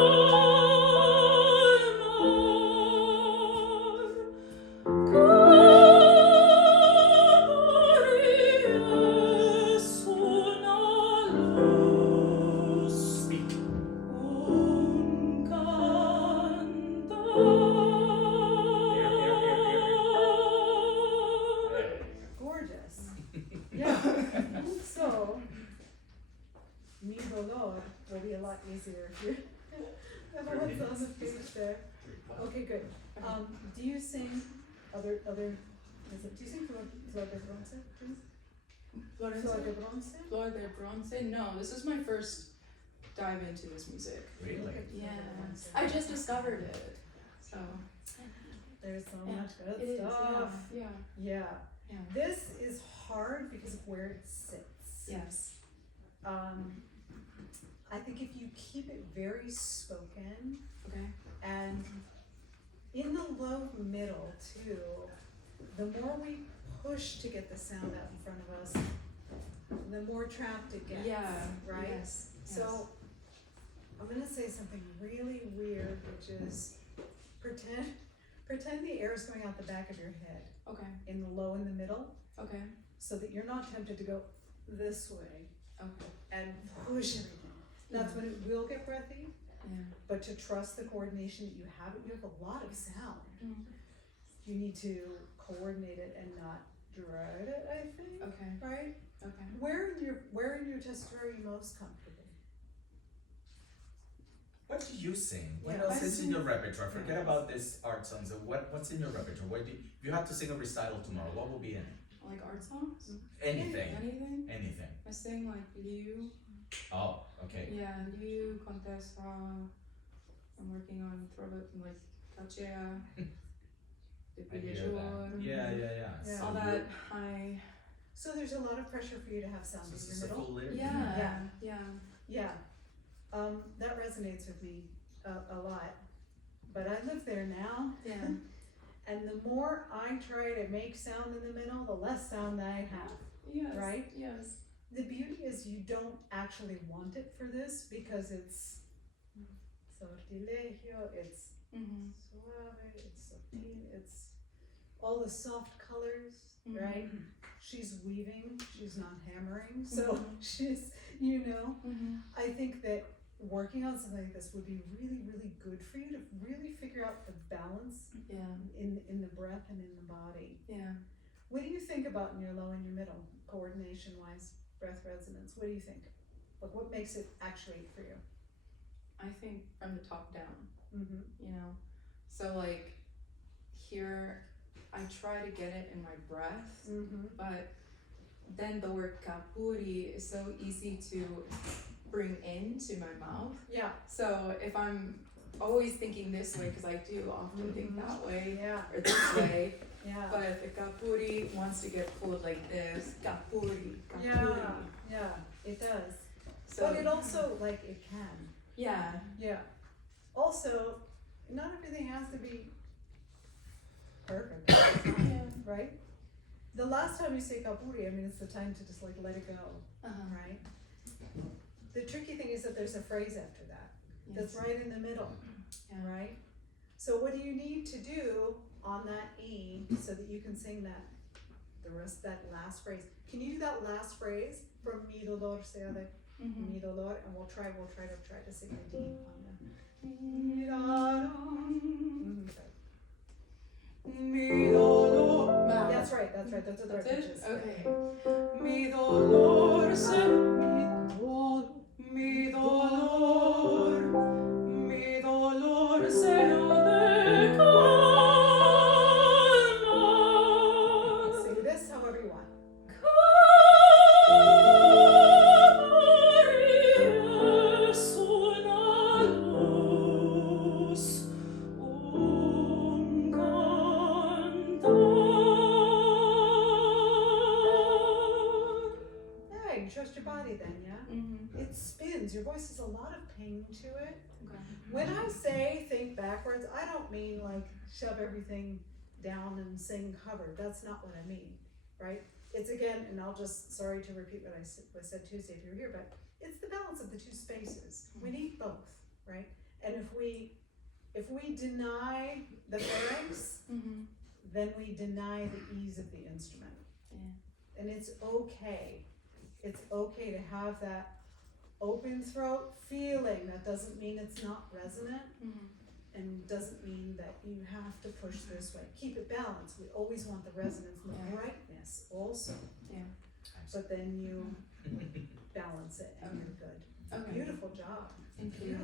Speak. Gorgeous. Yeah. So, mi dolor will be a lot easier if you have what's on the page there. Okay, good. Do you sing other, do you sing Flor de Bronce, please? Flor de Bronce? Flor de Bronce? No, this is my first dive into this music. Really? Yeah. I just discovered it. So There's so Yeah, much good it is, stuff. yeah. Yeah. Yeah. This is hard because of where it sits. Yes. I think if you keep it very spoken Okay. and in the low middle too, the more we push to get the sound out in front of us, the more trapped it gets. Yeah. Right? Yes. So I'm gonna say something really weird, which is pretend the air is going out the back of your head Okay. in the low and the middle, Okay. so that you're not tempted to go this way Okay. and push everything. That's when it will get breathy, Yeah. but to trust the coordination that you have a lot of sound. Mm. You need to coordinate it and not dread it, I think, Okay. right? Okay. Where in your test are you most comfortable? What do you sing? What Yeah, else I is in sing- your repertoire? Forget about this art songs. What's in your repertoire? What do you, if you have to sing a recital tomorrow, what will be in it? Like art songs? Anything. Anything? Anything. I sing like Liu. Oh, okay. Yeah, Liu, Contessa. I'm working on like Kachea. I hear that. Yeah. Yeah. All So that high. So there's a lot of pressure for you to have sound So in this your is a middle. full lyric. Yeah. Yeah. Yeah, that resonates with me a lot, but I live there now, Yeah. and the more I try to make sound in the middle, the less sound I have. Yes. Right? Yes. The beauty is you don't actually want it for this because it's sortilegio, it's Mm-hmm. suave, it's subtil, it's all the soft colors, Mhm. right? She's weaving, she's not hammering, so Mhm. she's, Mm-hmm. I think that working on something like this would be really, really good for you to really figure out the balance Yeah. in the breath and in the body. Yeah. What do you think about in your low and your middle, coordination wise, breath resonance? What do you think? Like, what makes it actuate for you? I think from the top down. Mm-hmm. You know, so like here I try to get it in my breath, Mm-hmm. but then the word Kapuri is so easy to bring into my mouth. Yeah. So if I'm always thinking this way, because I do often think that way Yeah. or this way, Yeah. but if the Kapuri wants to get pulled like this, Kapuri, Kapuri. Yeah. Yeah. It does. So But it also, like, it can. yeah, Yeah. Also, not everything has to be perfect, yeah, right? The last time you say kapuri, I mean, it's the time to just like let it go, right? The tricky thing is that there's a phrase after that that's yes. right in the middle, Yeah. right? So what do you need to do on that E so that you can sing that, the rest, that last phrase? Can you do that last phrase from mi dolor sea de mi dolor? And we'll try to sing the D on that. Mi dolor. Mi dolor. That's right, those are the right That's it? pitches. Okay. Mi dolor se mi dolor se ha de calmar. Sing this however you want. Trust your body then, yeah? It spins. Your voice has a lot of ping to it. Okay. When I say think backwards, I don't mean like shove everything down and sing covered. That's not what I mean, right? It's again, and I'll just, sorry to repeat what I said Tuesday if you were here, but it's the balance of the two spaces. We need both, right? And if we deny the pharynx, then we deny the ease of the instrument. Yeah. And it's okay. It's okay to have that open throat feeling. That doesn't mean it's not resonant, and doesn't mean that you have to push this way. Keep it balanced. We always want the resonance and the brightness also. Yeah. But then you balance it and you're good. Okay. Beautiful job. Thank you.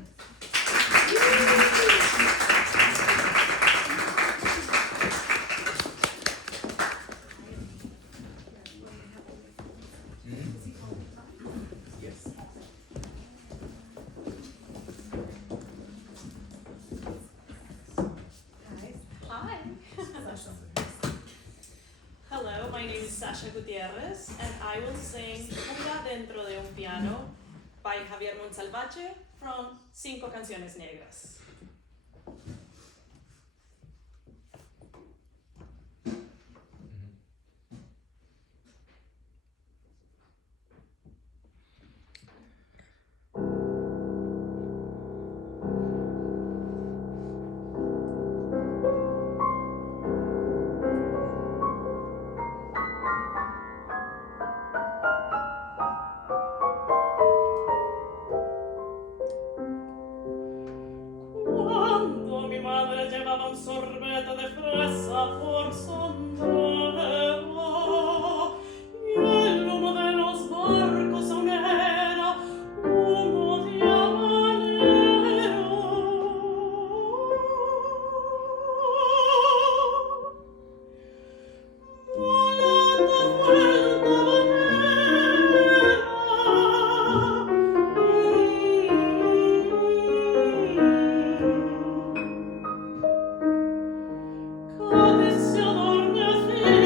Yes. Hi. Hello, my name is Sasha Gutierrez, and I will sing Falla dentro de un piano by Xavier Montsalvatge from Cinco Canciones Negras. Cuando mi madre llevaba un sorbete de fresa por sombrero y el humo de los barcos aún era humo de habanero. Volando fue el Cada se adormecía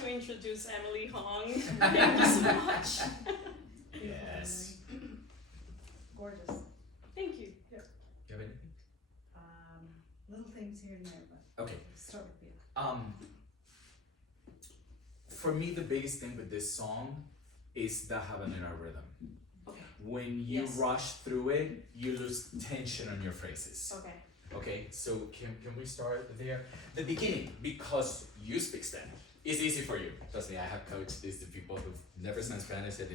to introduce Emily Hong. Thank you so much. Yes. Gorgeous. Thank you. You have anything? Little things here and there, but Okay. start with you. For me, the biggest thing with this song is the habanero rhythm. Okay. When you Yes. rush through it, you lose tension on your phrases. Okay. Okay, so can we start there? The beginning, because you speak Spanish. It's easy for you. Trust me, I have coached this to people who've never spoken Spanish, and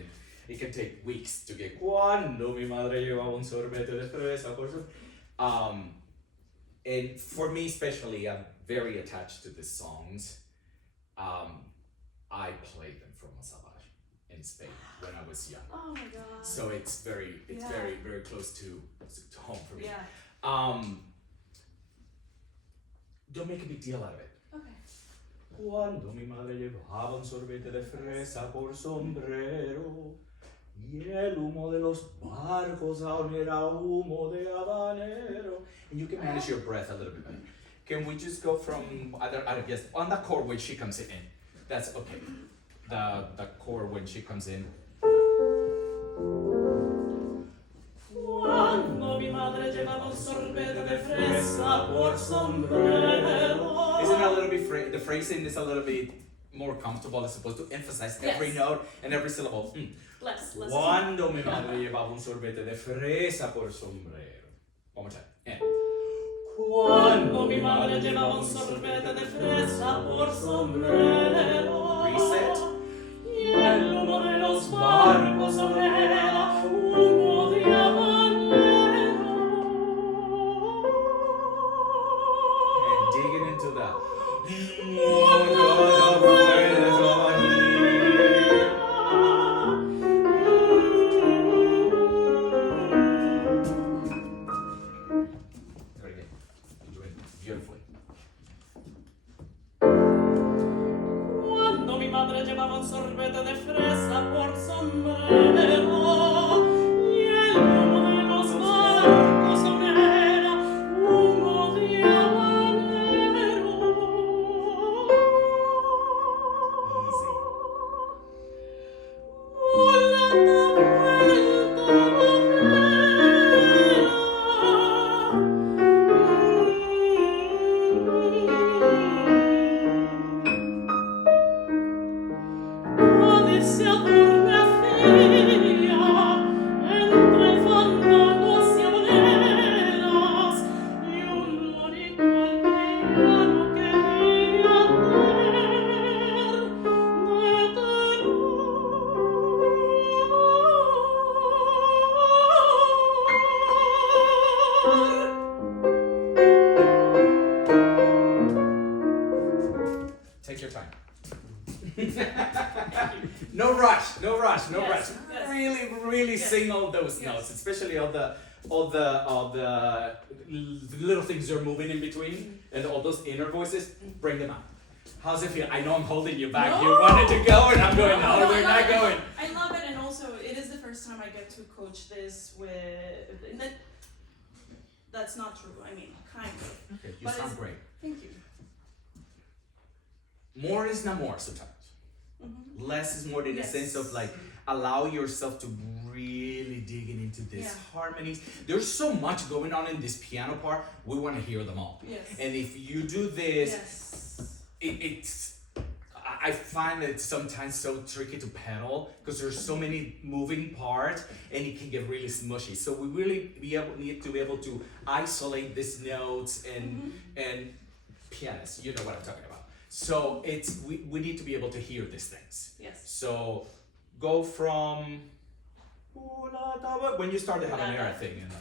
it can take weeks to get cuando mi madre llevaba un sorbete de fresa, por su-" And for me especially, I'm very attached to the songs. I played them from Montsalvatge in Spain when I was young. Oh my god. So it's very, Yeah. very close to home for me. Yeah. Don't make a big deal out of it. Okay. Cuando mi madre llevaba un sorbete de fresa por sombrero y el humo de los barcos aún era humo de habanero. And you can manage your breath a little bit better. Can we just go from I guess on the chord when she comes in? That's okay. The chord when she comes in. Cuando mi madre llevaba un sorbete de fresa por sombrero. Isn't it a little bit the phrasing is a little bit more comfortable as opposed to emphasize every Yes. note and every syllable. Less. Cuando mi madre llevaba un sorbete de fresa por sombrero. One more time. And. Cuando mi madre llevaba un sorbete de fresa por sombrero. Reset. Y el humo de los barcos olera humo de habanero. And digging into that. Very good. You're doing beautifully. Cuando mi madre llevaba un sorbete de fresa por sombrero y el humo de los barcos olera humo de habanero. Easy. Se adormecía entre fandangos y habaneras y un lorico al piano quería hacer de tenor. Take your time. No rush. Yes, Rush. yes. Really Yes. sing all those Yes. notes, especially all the little things you're moving in between and all those inner voices. Bring them out. How's it feel? I know I'm holding you back. You No. wanted to go, and I'm going. No, No, we're not going. I love it, and also it is the first time I get to coach this with. And that's not true. I mean, kind of. Okay, you But sound it's- great. Thank you. More is not more sometimes. Mm-hmm. Less is more in the Yes. sense of like allow yourself to really digging into these Yeah. harmonies. There's so much going on in this piano part. We want to hear them all. Yes. And if you do this, Yes. I find that it's sometimes so tricky to pedal because there's so many moving parts and it can get really smushy. So we really need to be able to isolate these notes and pianists, you know what I'm talking about. So we need to be able to hear these things. Yes. So go from when you start the habanera thing. You know.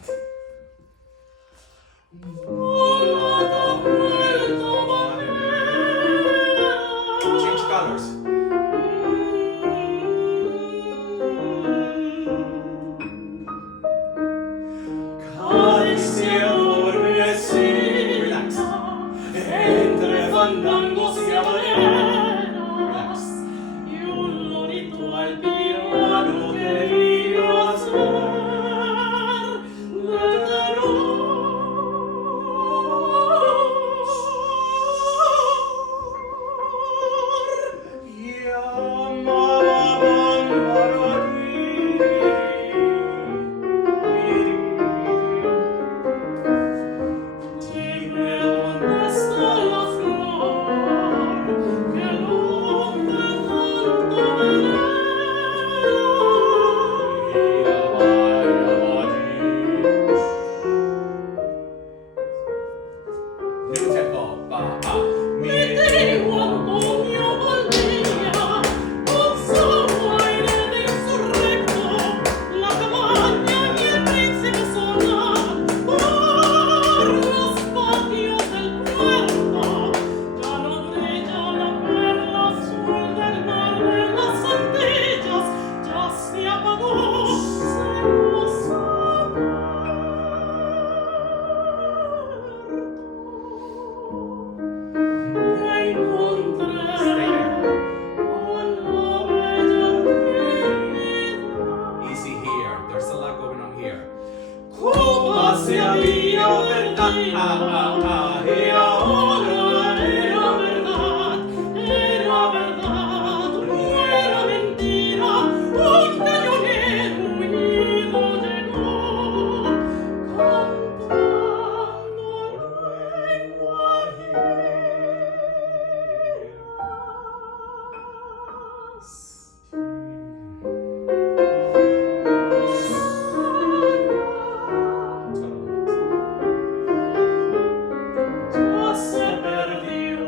Change colors. Relax. Entre fandangos y habaneras. Relax. Y un lorito al piano quería hacer de tenor. Y ahora era verdad, no era mentira, un cañonero unido llegó, ya se perdió.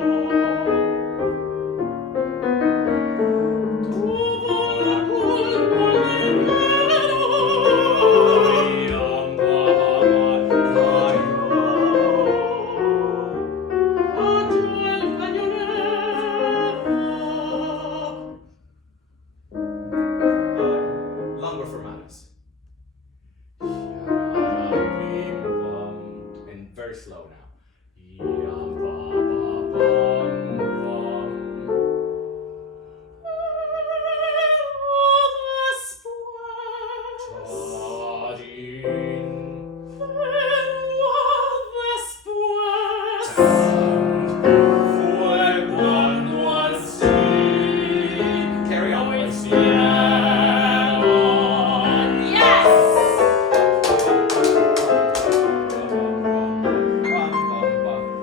Tuvo la culpa el dinero. Cayó el cañonero. Longer fermatas. And very slow now. Carry on.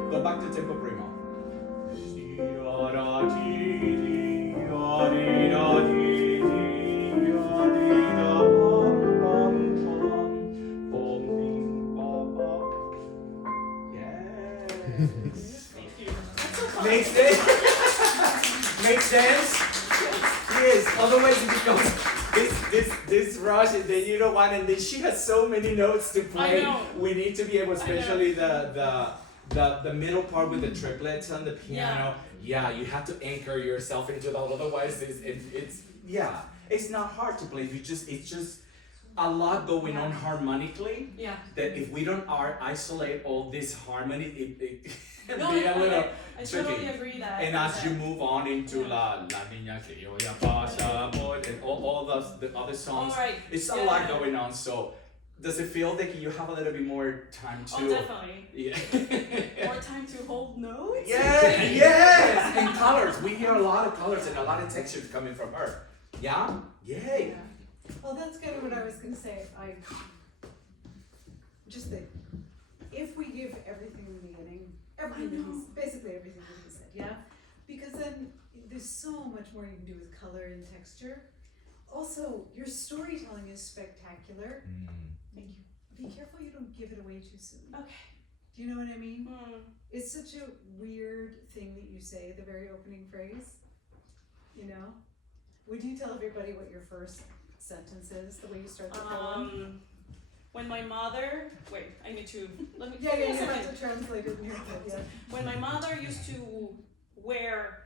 Go back to tempo primo. Makes sense? Makes sense? Yes, otherwise it becomes this rush and then you don't want, and then she has so many notes to play. I know. We need to be able, especially the middle part with the triplets on the piano. Yeah, you have to anchor yourself into that, otherwise it's not hard to play. It's just a lot going on harmonically. Yeah. That if we don't isolate all this harmony, it No, be a little I tricky. totally agree that. And as you move on into La Niña que yo ya pasa por, and all the other songs, All right. it's a Yeah, lot yeah. going on. So does it feel like you have a little bit more time to? Oh, definitely. Yeah. More time to hold notes. Yeah, yes, and colors. We hear a lot of colors and a lot of textures coming from her. Yeah? Yay. Well, that's kind of what I was gonna say. Just think, if we give everything in the beginning, basically everything that he said, yeah? Because then there's so much more you can do with color and texture. Also, your storytelling is spectacular. Thank you. Be careful you don't give it away too soon. Okay. Do you know what I mean? Mm. It's such a weird thing that you say, the very opening phrase, you know? Would you tell everybody what your first sentence is, the way you start the poem? When my mother, wait, I need to, let me, Yeah, give me a you have second. to translate it in your head, yeah. When my mother used to wear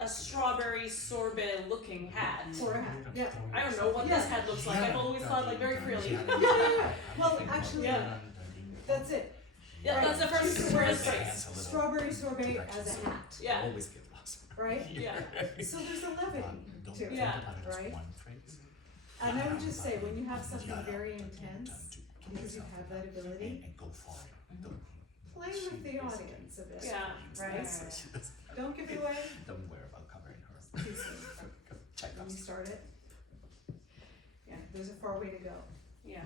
a strawberry sorbet looking hat. Or a hat, yeah. I don't know what this hat looks like. I've always thought like very frilly. Yeah. Well, actually, Yeah. that's it. Yeah, Right. that's the She used first to wear phrase. strawberry sorbet as a hat, Yeah. Always get lost. right? Yeah. So there's a levity to it, Yeah. right? And I would just say, when you have something very intense, because you have that ability, play with the audience a bit, Yeah. right? Don't give it away Don't worry about covering her. too soon. Check When us. you start it, yeah, there's a far way to go. Yeah.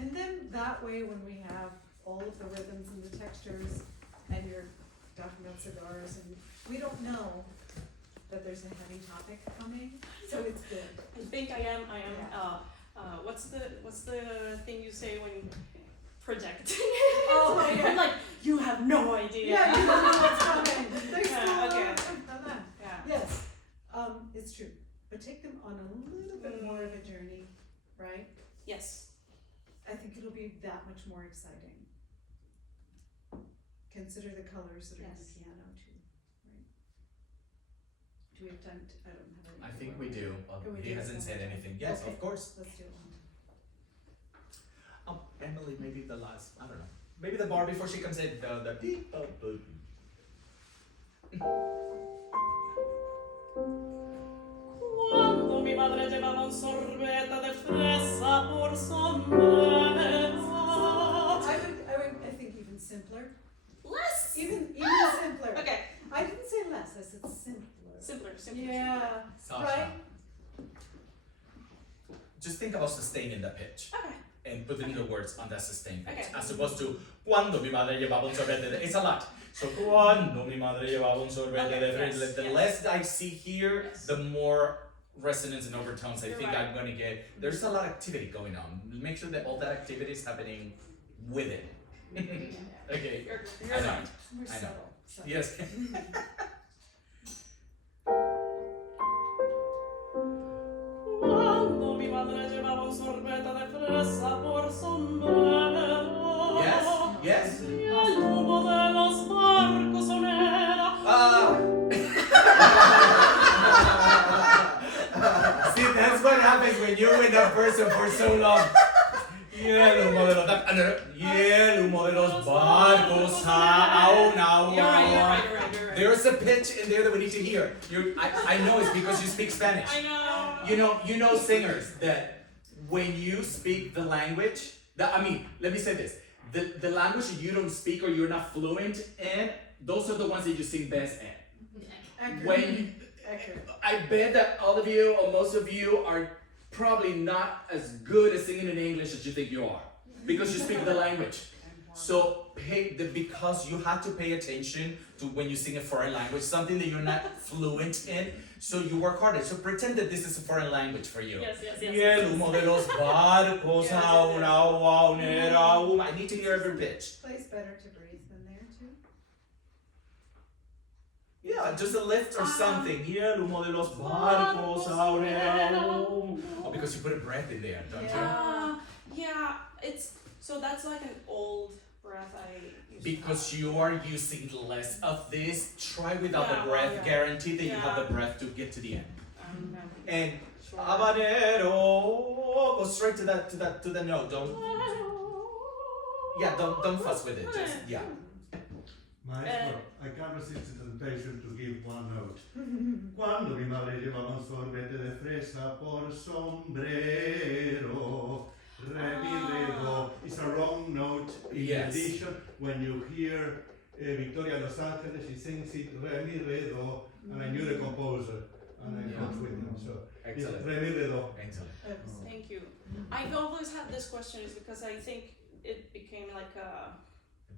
And then that way, when we have all of the rhythms and the textures, and you're talking about cigars, and we don't know that there's a heavy topic coming, so it's good. I think I am, what's the thing you say when projecting? Oh, yeah. I'm like, you have no idea. Yeah, you don't know what's coming. There's Yeah, still a okay. lot of time on that. Yeah. Yes, it's true, but take them on a little bit more of a journey, right? Yes. I think it'll be that much more exciting. Consider the colors that are in the Yes. piano too, right? Do we have time to, I don't have any. I think we do. Can we He do this hasn't one said more time? anything. Yes, Okay. of course. Let's do one. Oh, Emily, maybe the last, I don't know. Maybe the bar before she comes in, the beep, Quando mi madre llevaba un sorbete de fresa por sombrero. I think even simpler. Less. Even simpler. Okay. I didn't say less, I said simpler. Simpler. Yeah, Sasha, right? just think about sustaining the pitch. Okay. And putting the words on that sustained pitch, Okay. as opposed to cuando mi madre llevaba un sorbete de, it's a lot. So cuando mi madre llevaba un sorbete de, Yes, the yes. less I see here, Yes. the more resonance and overtones I You're think right. I'm gonna get. There's a lot of activity going on. Make sure that all that activity is happening with it. Okay. You're I know. right. We're I know. subtle. Yes. Quando mi madre llevaba un sorbete de fresa por sombrero. Yes. Yes. Y el humo de los barcos sonera. See, that's what happens when you're with a person for so long. Y el humo de los barcos aún You're right. There's a pitch in there that we need to hear. I know it's because you speak Spanish. I know. You know singers that when you speak the language, let me say this. The language that you don't speak or you're not fluent in, those are the ones that you sing best in. When I bet that all of you or most of you are probably not as good at singing in English as you think you are because you speak the language. So because you have to pay attention to when you sing a foreign language, something that you're not fluent in, so you work harder. So pretend that this is a foreign language for you. Yes. Y el humo de los barcos I need to hear every pitch. Place better to breathe than there too. Yeah, just a lift or something. Y el humo de los barcos Oh, because you put a breath in there, don't you? Yeah, it's so that's like an old breath I used Because to you are using less of this, try without Yeah, the breath. yeah. Guarantee that you have Yeah. the breath to get to the end. have. And Sure. habanero, go straight to the note. Don't fuss with it. Just yeah. Maestro, I can't resist the temptation to give one note. Cuando mi madre llevaba un sorbete de fresa por sombrero, re mi re do. It's a wrong note in Yes. addition. When you hear Victoria Los Angeles, she sings it re mi re do, and I knew the composer, and I coached with him. So it's Excellent. re mi re do. Excellent. Thank you. I've always had this question is because I think it became like a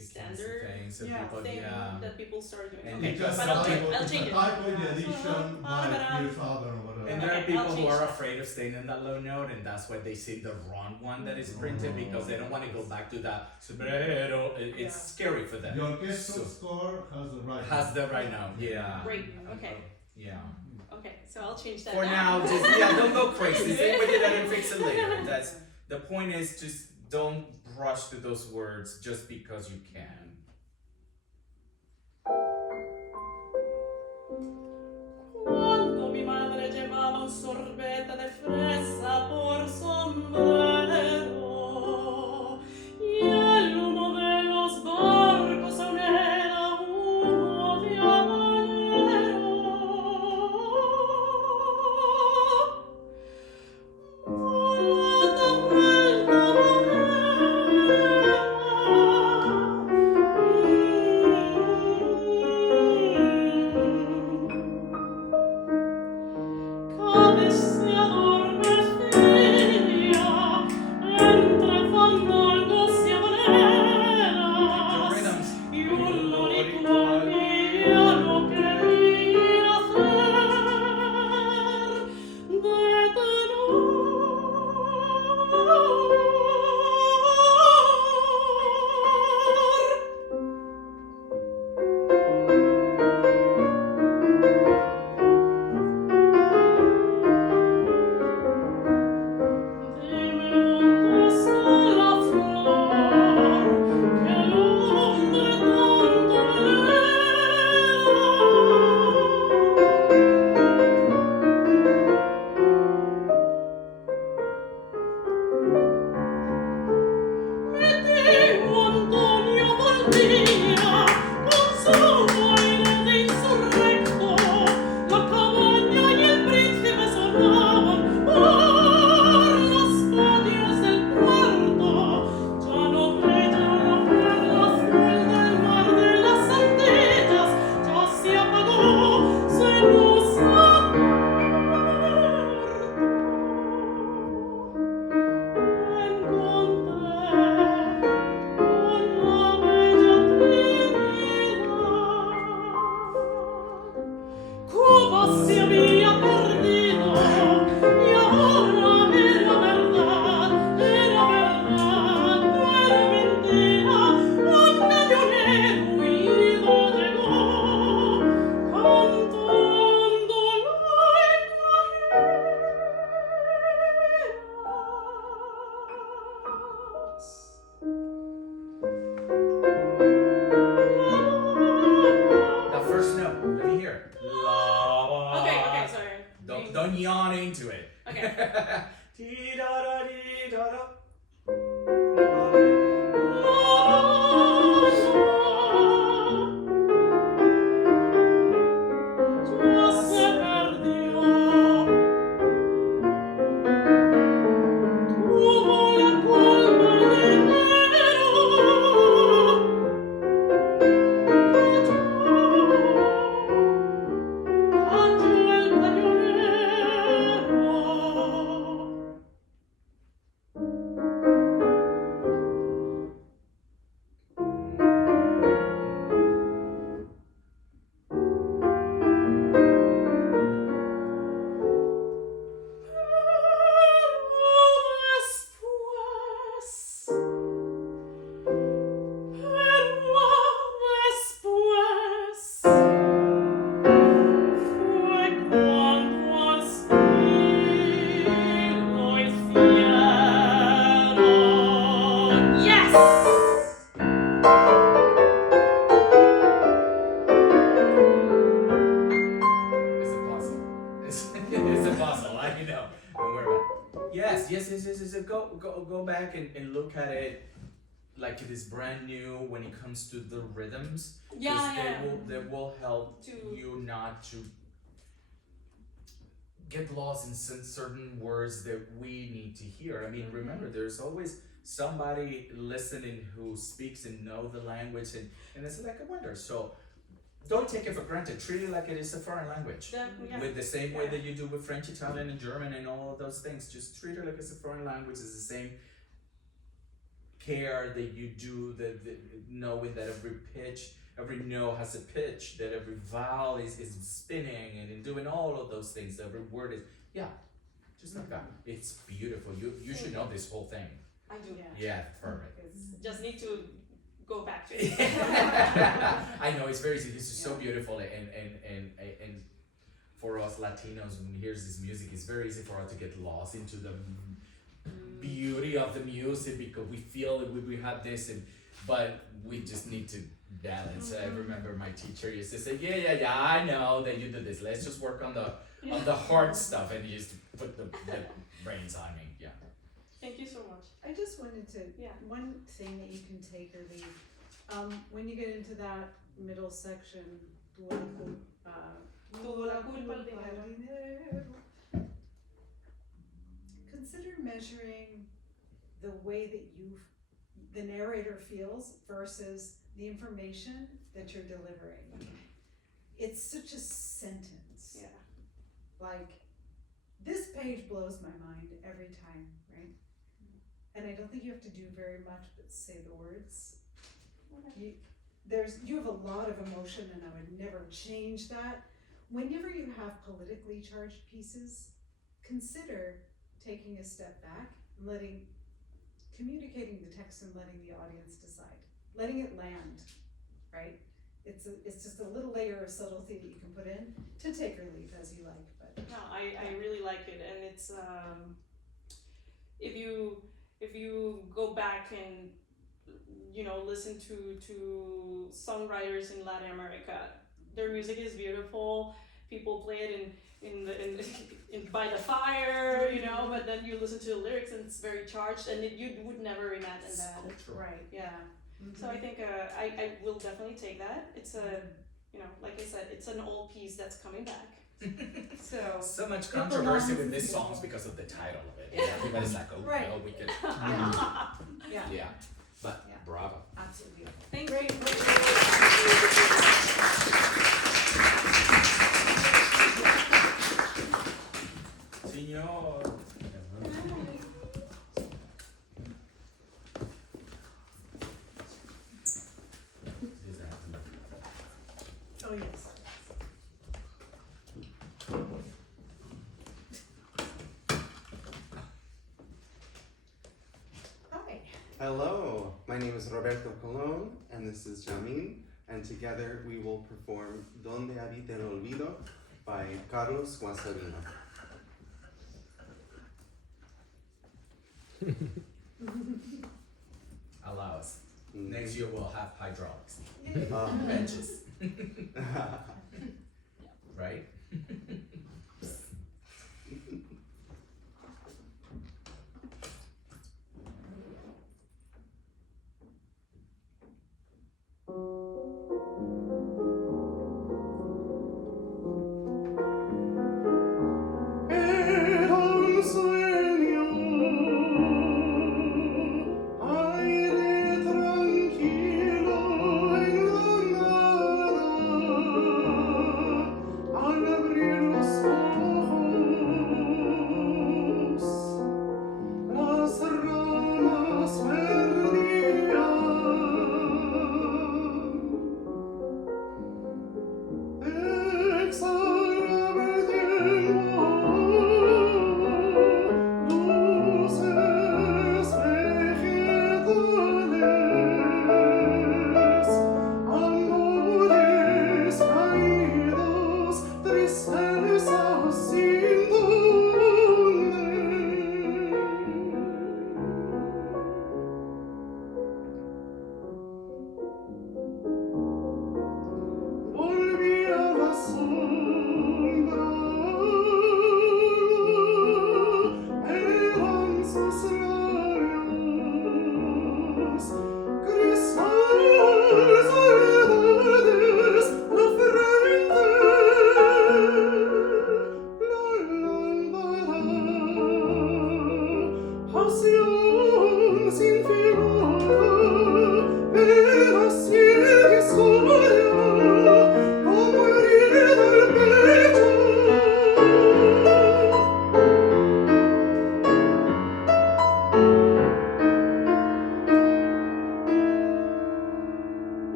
It becomes Standard, a thing, so yeah, people, thing yeah. that people started doing. And Okay, because but some I'll people- change It's it. a typo in the edition by your father or whatever. And there are Okay, people I'll who change are that. afraid of staying in that low note, and that's why they sing the wrong one that is printed because they don't want to go back to that sombrero. It's Yeah. scary for them. The orchestral So- score has the right. Has the right now, yeah. Great. Okay. Yeah. Okay. So I'll change that. For now, just don't go crazy. Sing with it and fix it later. That's the point. Is just don't rush to those words just because you can. Quando mi madre llevaba un sorbete de fresa por sombrero y el humo de los barcos aún era humo de habanero. Volata vuelta Cabezza adormecida entre fandangos y habaneras y un lorito al piano quería hacer de tenor. Don't yawn into it. Okay. Ti-da-da-di-da-da. Go back and look at it like it is brand new when it comes to the rhythms. They will help you not to get lost in certain words that we need to hear. I mean, remember, there's always somebody listening who speaks and know the language, and it's like a wonder. So don't take it for granted. Treat it like it is a foreign language. With the same way that you do with French, Italian, and German, and all of those things. Just treat it like it's a foreign language. It's the same care that you do, the knowing that every pitch, every note has a pitch, that every vowel is spinning, and in doing all of those things, every word is, just like that. It's beautiful. You should know this whole thing. I do. Yeah, perfect. Just need to go back to it. I know, it's very easy. This is so beautiful, and for us Latinos, when we hear this music, it's very easy for us to get lost into the beauty of the music because we feel that we have this, but we just need to balance. I remember my teacher used to say, yeah, I know that you do this. Let's just work on the hard stuff, and he used to put the brains on me. Yeah. Thank you so much. I just wanted to, one thing that you can take or leave, when you get into that middle section, consider measuring the way that the narrator feels versus the information that you're delivering. It's such a sentence. Yeah. Like, this page blows my mind every time, right? And I don't think you have to do very much but say the words. Okay. You have a lot of emotion, and I would never change that. Whenever you have politically charged pieces, consider taking a step back and communicating the text and letting the audience decide, letting it land, right? It's just a little layer of subtlety that you can put in to take or leave as you like. But no, I really like it, and it's if you go back and listen to songwriters in Latin America, their music is beautiful. People play it in by the fire, but then you listen to the lyrics and it's very charged, and you would never imagine that. Right. Yeah. Mm-hmm. So I think I will definitely take that. It's like I said, it's an old piece that's coming back. So much controversy with these songs because of the title of it. Yeah. Everybody's like, oh, right. no, we could. Yeah. But bravo. Absolutely. Thank you. Señor. Oh, yes. Hi. Hello, my name is Roberto Colon, and this is Yuejiamin, and together we will perform Donde Habita el Olvido by Carlos Guastavino. Allow us. Next year we'll have hydraulics. Benches. Right?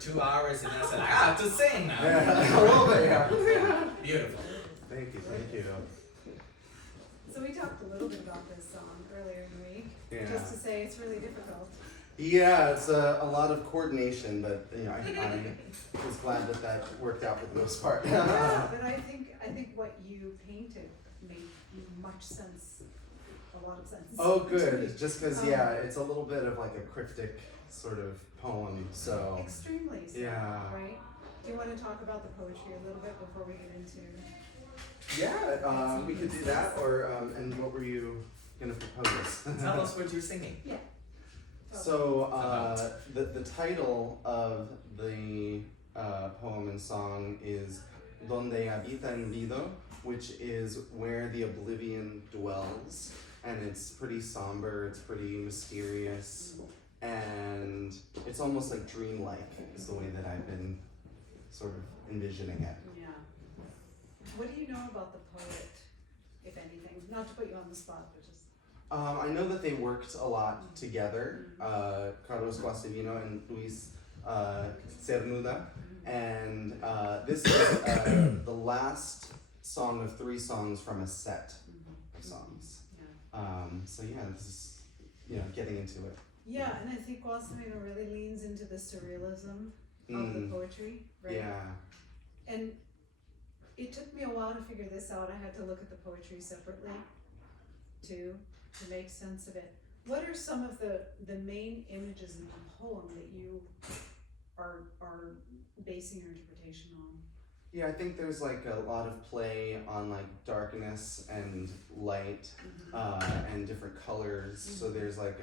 2 hours, and I said, I have to sing now. Yeah, a little bit, yeah. Beautiful. Thank you, thank you. So we talked a little bit about this song earlier in the week, Yeah. just to say it's really difficult. Yeah, it's a lot of coordination, but you know, I was glad that worked out for the most part. Yeah, but I think what you painted made much sense, a lot of sense. Oh, good. Just because, yeah, it's a little bit of like a cryptic sort of poem, so. Extremely so, Yeah. right? Do you want to talk about the poetry a little bit before we get into? Yeah, we could do that, or, and what were you gonna propose? Tell us what you're singing. Yeah. So, the title of the poem and song is Donde habita el olvido, which is where the oblivion dwells, and it's pretty somber, it's pretty mysterious, and it's almost like dreamlike is the way that I've been sort of envisioning it. Yeah. What do you know about the poet, if anything? Not to put you on the spot, but just. I know that they worked a lot together, Carlos Guastavino and Luis Cernuda, and this is the last song of 3 songs from a set of songs. So yeah, this is, you know, getting into it. Yeah, and I think Guastavino really leans into the surrealism of the poetry, right? Yeah. And it took me a while to figure this out. I had to look at the poetry separately, too, to make sense of it. What are some of the main images in the poem that you are basing your interpretation on? Yeah, I think there's like a lot of play on like darkness and light, and different colors. So there's like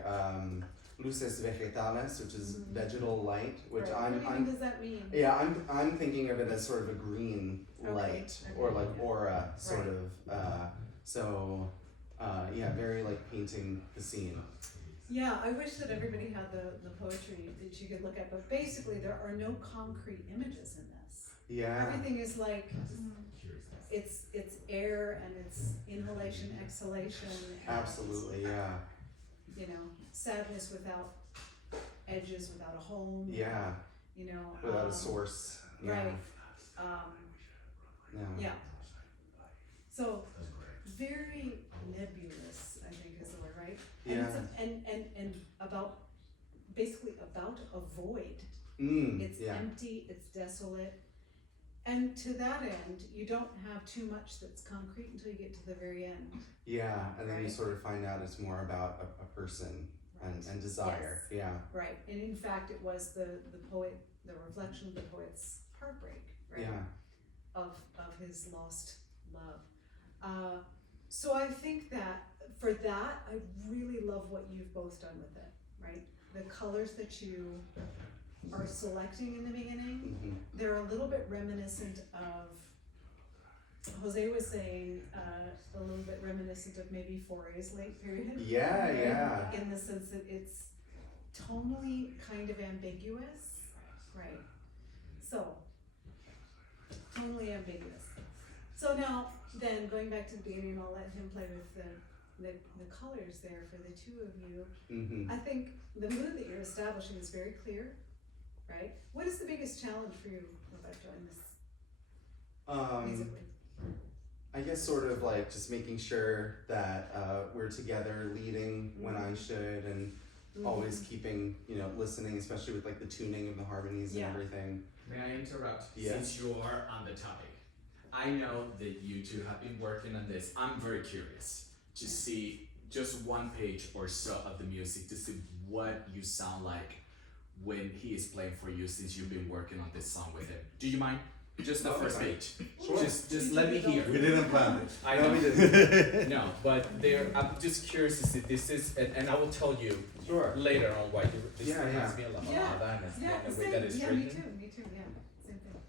luces vegetales, which is vegetal light, which right. What I'm does that mean? yeah, I'm thinking of it as sort of a green light, or like aura sort of. So yeah, very like painting the scene. Yeah, I wish that everybody had the poetry that you could look at, but basically there are no concrete images in this. Yeah. Everything is like it's air and it's inhalation, exhalation. And Absolutely, yeah. you know, sadness without edges, without a home. Yeah. You know. Without a source. Yeah. Right. Yeah. Yeah. So very nebulous, I think is the word, right? And Yeah. it's and about basically about a void. It's yeah. empty, it's desolate. And to that end, you don't have too much that's concrete until you get to the very end. Yeah, and then you Right. sort of find out it's more about a person and desire. Yes. Yeah. Right. And in fact it was the poet, the reflection of the poet's heartbreak, right? Yeah. Of his lost love. So I think that for that, I really love what you've both done with it, right? The colors that you are selecting in the beginning, they're a little bit reminiscent of, Jose was saying, a little bit reminiscent of maybe Fauré's late period. Yeah, right? yeah. In the sense that it's tonally kind of ambiguous, right? So, tonally ambiguous. So now, then going back to the beginning, I'll let him play with the colors there for the two of you. I think the mood that you're establishing is very clear, right? What is the biggest challenge for you, Roberto, in this musically? I guess sort of like just making sure that we're together leading when I should, and always keeping, you know, listening, especially with like the tuning of the harmonies and everything. May I interrupt? Yeah. Since you are on the topic, I know that you two have been working on this. I'm very curious to see just one page or so of the music to see what you sound like when he is playing for you, since you've been working on this song with him. Do you mind? Just the first page. Sure. Just let me hear. We didn't plan it. I know. we didn't. No, but I'm just curious to see this is, and I will tell you Sure. later on why this Yeah, reminds yeah. me a lot Yeah. of that, and Yeah, the way that it's me written. too, yeah, same thing.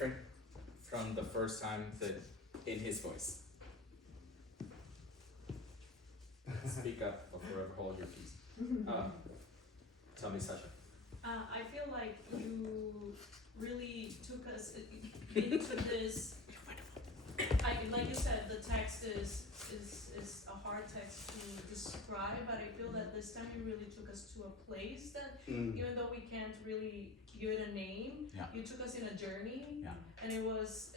different from the first time that in his voice? Speak up or forever hold your peace. Tell me, Sasha. I feel like you really took us into this. Like you said, the text is a hard text to describe, but I feel that this time you really took us to a place that, even though we can't really give it a name, you took us in a journey, and it was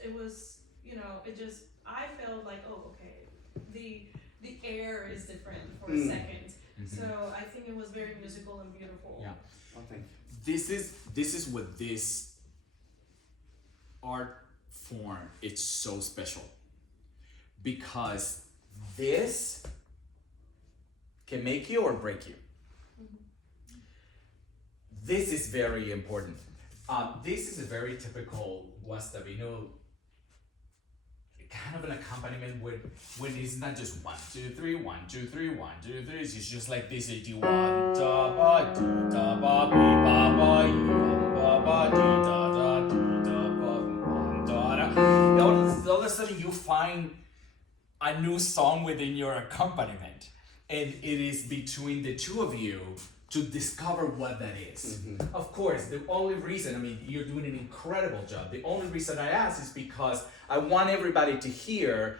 I felt like, oh, okay, the air is different for a second. So I think it was very musical and beautiful. Yeah. Well, thank you. This is what this art form is so special, because this can make you or break you. This is very important. This is a very typical guastavino kind of an accompaniment when it's not just 1, 2, 3, 1, 2, 3, 1, 2, 3. It's just like this. It's da ba di da ba bi ba ba yum ba ba di da da di da ba da da. All of a sudden you find a new song within your accompaniment, and it is between the two of you to discover what that is. Of course, the only reason, I mean, you're doing an incredible job. The only reason I ask is because I want everybody to hear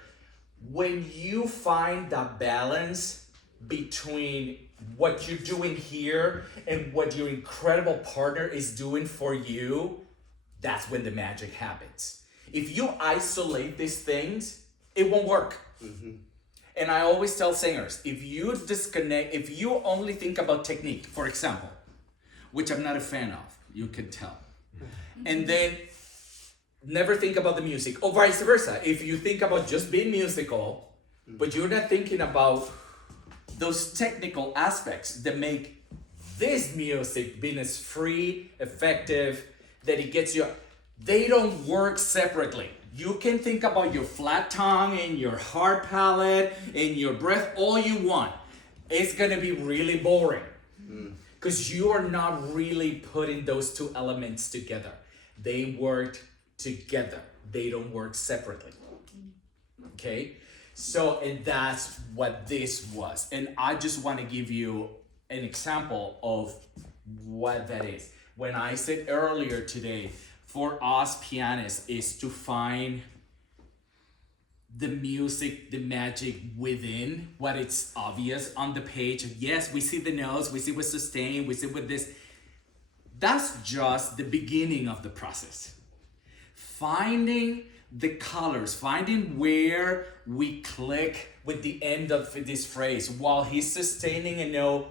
when you find that balance between what you're doing here and what your incredible partner is doing for you, that's when the magic happens. If you isolate these things, it won't work. And I always tell singers, if you disconnect, if you only think about technique, for example, which I'm not a fan of, you can tell, and then never think about the music, or vice versa. If you think about just being musical, but you're not thinking about those technical aspects that make this music being as free, effective, that it gets you, they don't work separately. You can think about your flat tongue and your hard palate and your breath all you want. It's gonna be really boring because you are not really putting those two elements together. They work together. They don't work separately. Okay? So, and that's what this was. And I just want to give you an example of what that is. When I said earlier today, for us pianists is to find the music, the magic within what it's obvious on the page. Yes, we see the notes, we see with sustain, we see with this. That's just the beginning of the process. Finding the colors, finding where we click with the end of this phrase while he's sustaining a note.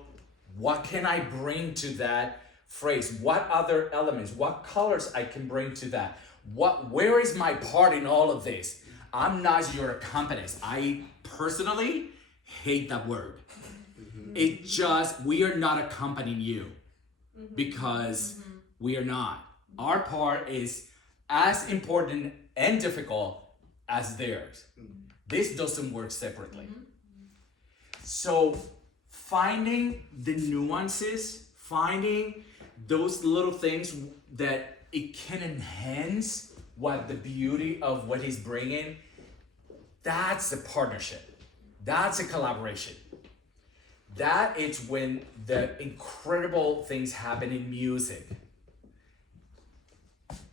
What can I bring to that phrase? What other elements, what colors I can bring to that? Where is my part in all of this? I'm not your accompanist. I personally hate that word. It just, we are not accompanying you because we are not. Our part is as important and difficult as theirs. This doesn't work separately. So finding the nuances, finding those little things that it can enhance what the beauty of what he's bringing, that's a partnership. That's a collaboration. That is when the incredible things happen in music.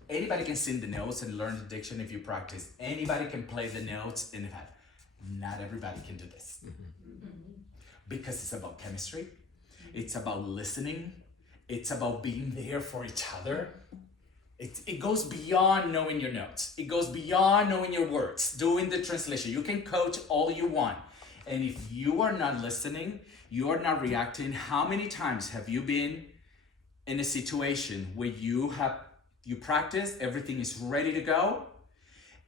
Anybody can sing the notes and learn the diction if you practice. Anybody can play the notes in that. Not everybody can do this. Because it's about chemistry. It's about listening. It's about being there for each other. It goes beyond knowing your notes. It goes beyond knowing your words, doing the translation. You can coach all you want. And if you are not listening, you are not reacting. How many times have you been in a situation where you practice, everything is ready to go,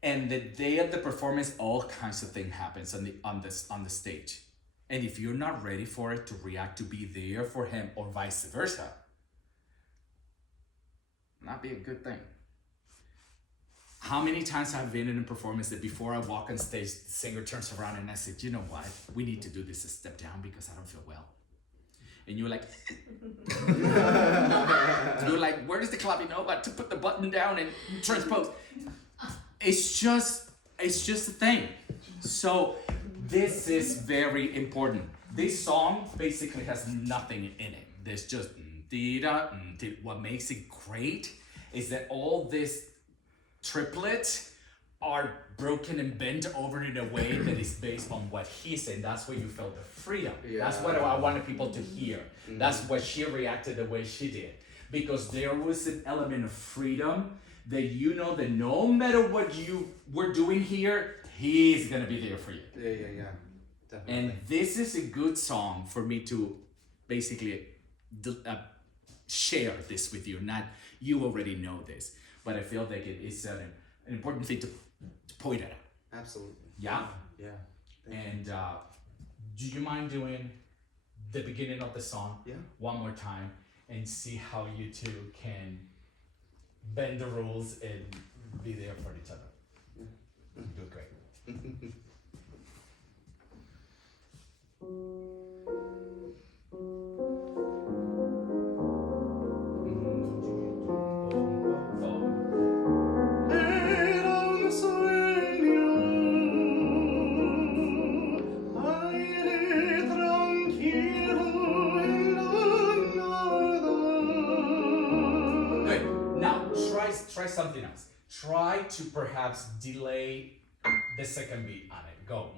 and the day of the performance, all kinds of things happens on the stage. And if you're not ready for it to react, to be there for him, or vice versa, not be a good thing. How many times have I been in a performance that before I walk on stage, the singer turns around and I said, you know what? We need to do this a step down because I don't feel well. and you're like, where is the clapping note to put the button down and transpose? It's just a thing. So this is very important. This song basically has nothing in it. There's just what makes it great is that all these triplets are broken and bent over in a way that is based on what he said. That's where you felt the freedom. Yeah. That's what I wanted people to hear. Mm-hmm. That's why she reacted the way she did. Because there was an element of freedom that you know that no matter what you were doing here, he's gonna be there for you. Yeah. Definitely. And this is a good song for me to basically share this with you. Not you already know this, but I feel like it is an important thing to point at. Absolutely. Yeah? Yeah. And do you mind doing the beginning of the song one more time and see how you two can bend the rules and be there for each other? Yeah. Do it great. Try something else. Try to perhaps delay the second beat on it. Go.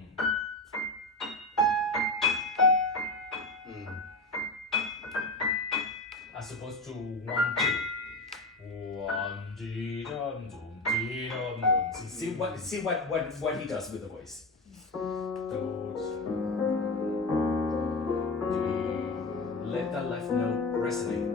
As opposed to 1, 2. 1, dee dum dum dee dum dum. See what he does with the voice. Let that left note resonate.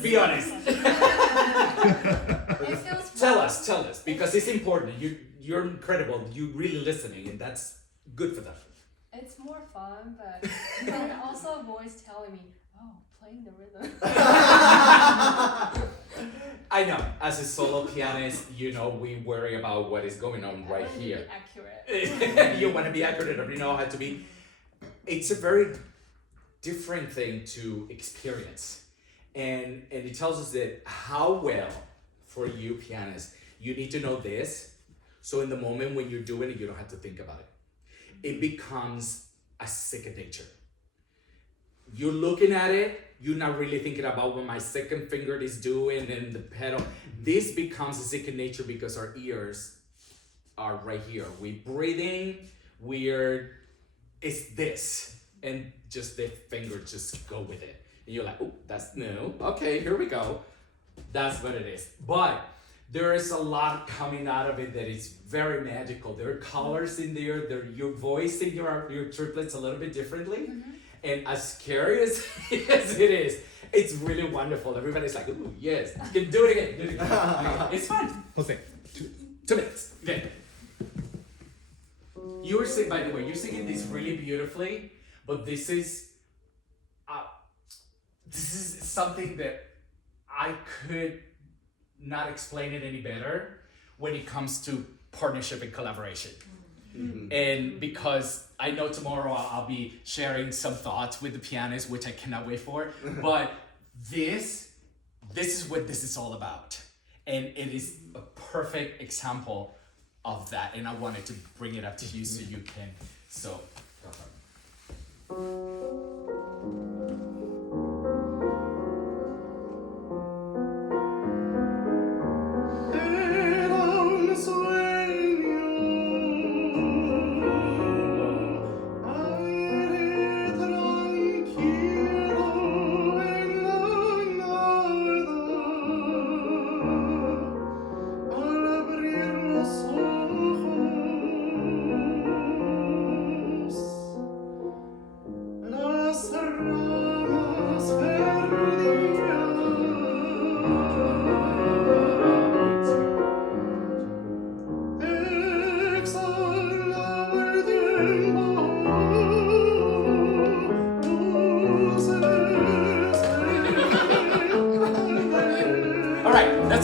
Be honest. Tell us, because it's important. You're incredible. You're really listening, and that's good for them. It's more fun, but also a voice telling me, oh, playing the rhythm. I know. As a solo pianist, we worry about what is going on right here. Accurate. You want to be accurate, or you know how to be. It's a very different thing to experience. And it tells us that how well, for you pianists, you need to know this. So in the moment when you're doing it, you don't have to think about it. It becomes a second nature. You're looking at it, you're not really thinking about what my second finger is doing and the pedal. This becomes a second nature because our ears are right here. We're breathing, it's this. And just the finger just go with it. And you're like, oh, that's new. Okay, here we go. That's what it is. But there is a lot coming out of it that is very magical. There are colors in there. You're voicing your triplets a little bit differently. Mm-hmm. And as scary as it is, it's really wonderful. Everybody's like, ooh, yes. You can do it again. Okay. It's fun. Jose. 2 minutes. Okay. You're singing, by the way, you're singing this really beautifully, but this is something that I could not explain it any better when it comes to partnership and collaboration. Mm-hmm. And because I know tomorrow I'll be sharing some thoughts with the pianist, which I cannot wait for, but this is what this is all about. And it is a perfect example of that. And I wanted to bring it up to you so you can, go for it.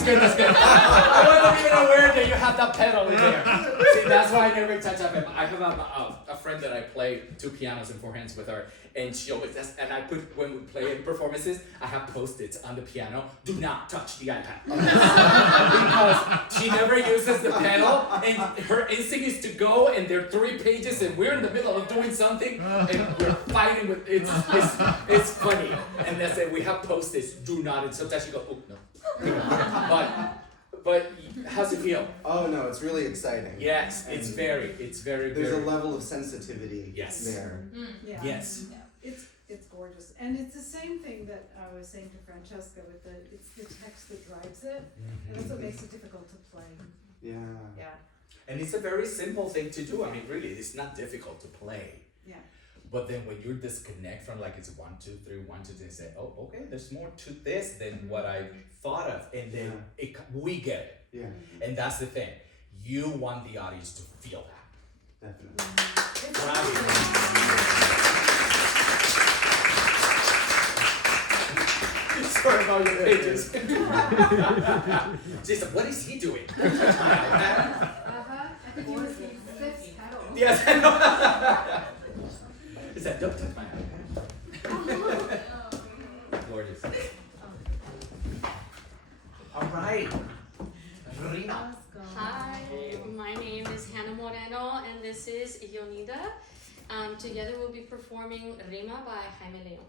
good, that's good. I wasn't even aware that you have that pedal in there. See, that's why I never touch up. I have a friend that I play 2 pianos and 4 hands with her, and she always does. And I put, when we play in performances, I have post-its on the piano. Do not touch the iPad. Because she never uses the pedal, and her instinct is to go, and there are 3 pages, and we're in the middle of doing something, and we're fighting with it's funny. And that's it. We have post-its. Do not. And sometimes she goes, oh no. But how's it feel? Oh no, it's really exciting. Yes, And it's very. There's a level of sensitivity there. Yeah. Yes. It's gorgeous, and it's the same thing that I was saying to Franschesca with it's the text that drives it, and that's what makes it difficult to play. Yeah. Yeah. And it's a very simple thing to do. I mean, really, it's not difficult to play. Yeah. But then when you disconnect from like it's 1, 2, 3, 1, 2, 3, say, oh, okay, there's more to this than what I thought of, and then we get it. Yeah. And that's the thing. You want the audience to feel that. Definitely. Sorry about your pages. She's like, what is he doing? I think you was the 5th pedal. Yes, I know. He said, don't touch my iPad. Gorgeous. All right. Rina. Hi, my name is Hannah Moreno, and this is Yonida. Together we'll be performing Rima by Jaime Leon.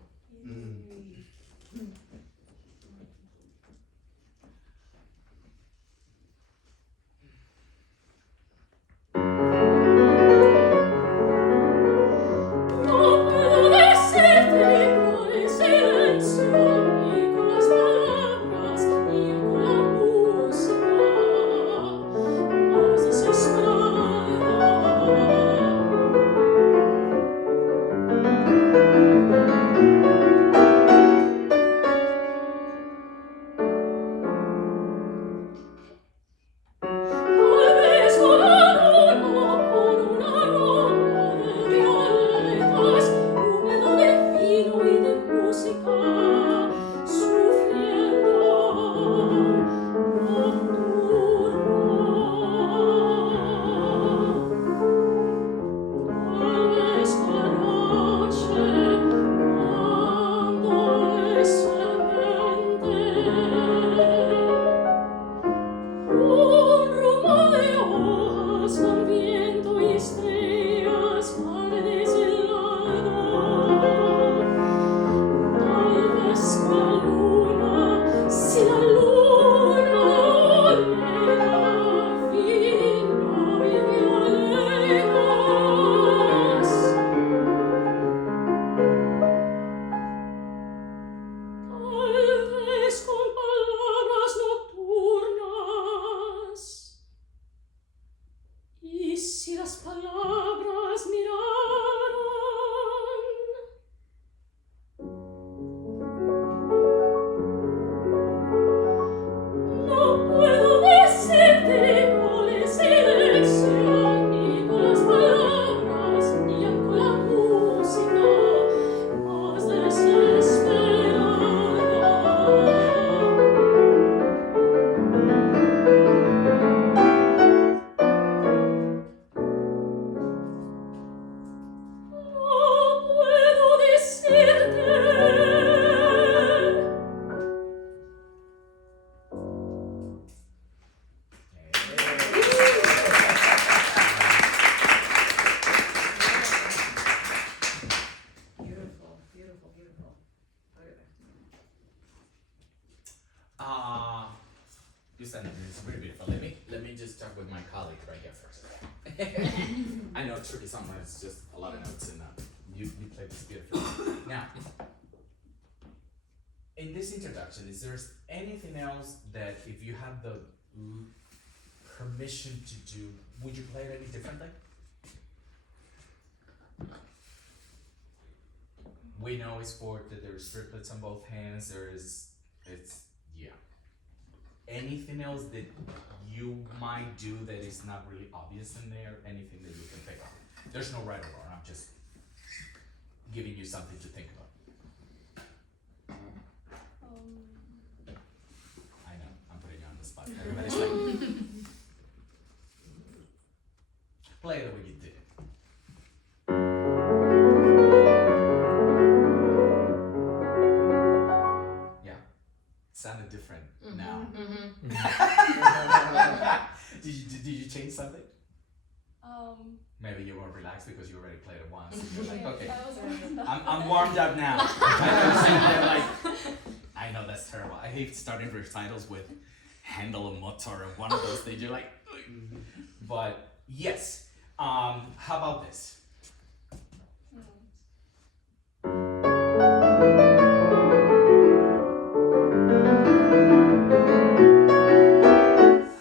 You said it's very beautiful. Let me just talk with my colleague right here first. I know it's tricky somewhere. It's just a lot of notes, and you played this beautifully. Now, in this introduction, is there anything else that if you have the permission to do, would you play it any differently? We know it's that there's triplets on both hands. Anything else that you might do that is not really obvious in there? Anything that you can think of? There's no right or wrong. I'm just giving you something to think about. I know, I'm putting you on the spot. spot. Everybody's like, play the way you did it. Yeah, it sounded different now. Did you change something? Maybe you were relaxed because you already played it once. And you're like, okay, That was I'm warmed up now. I know that's terrible. I hate starting recitals with Handel and Mozart or one of those things. You're like, ugh. But yes. How about this?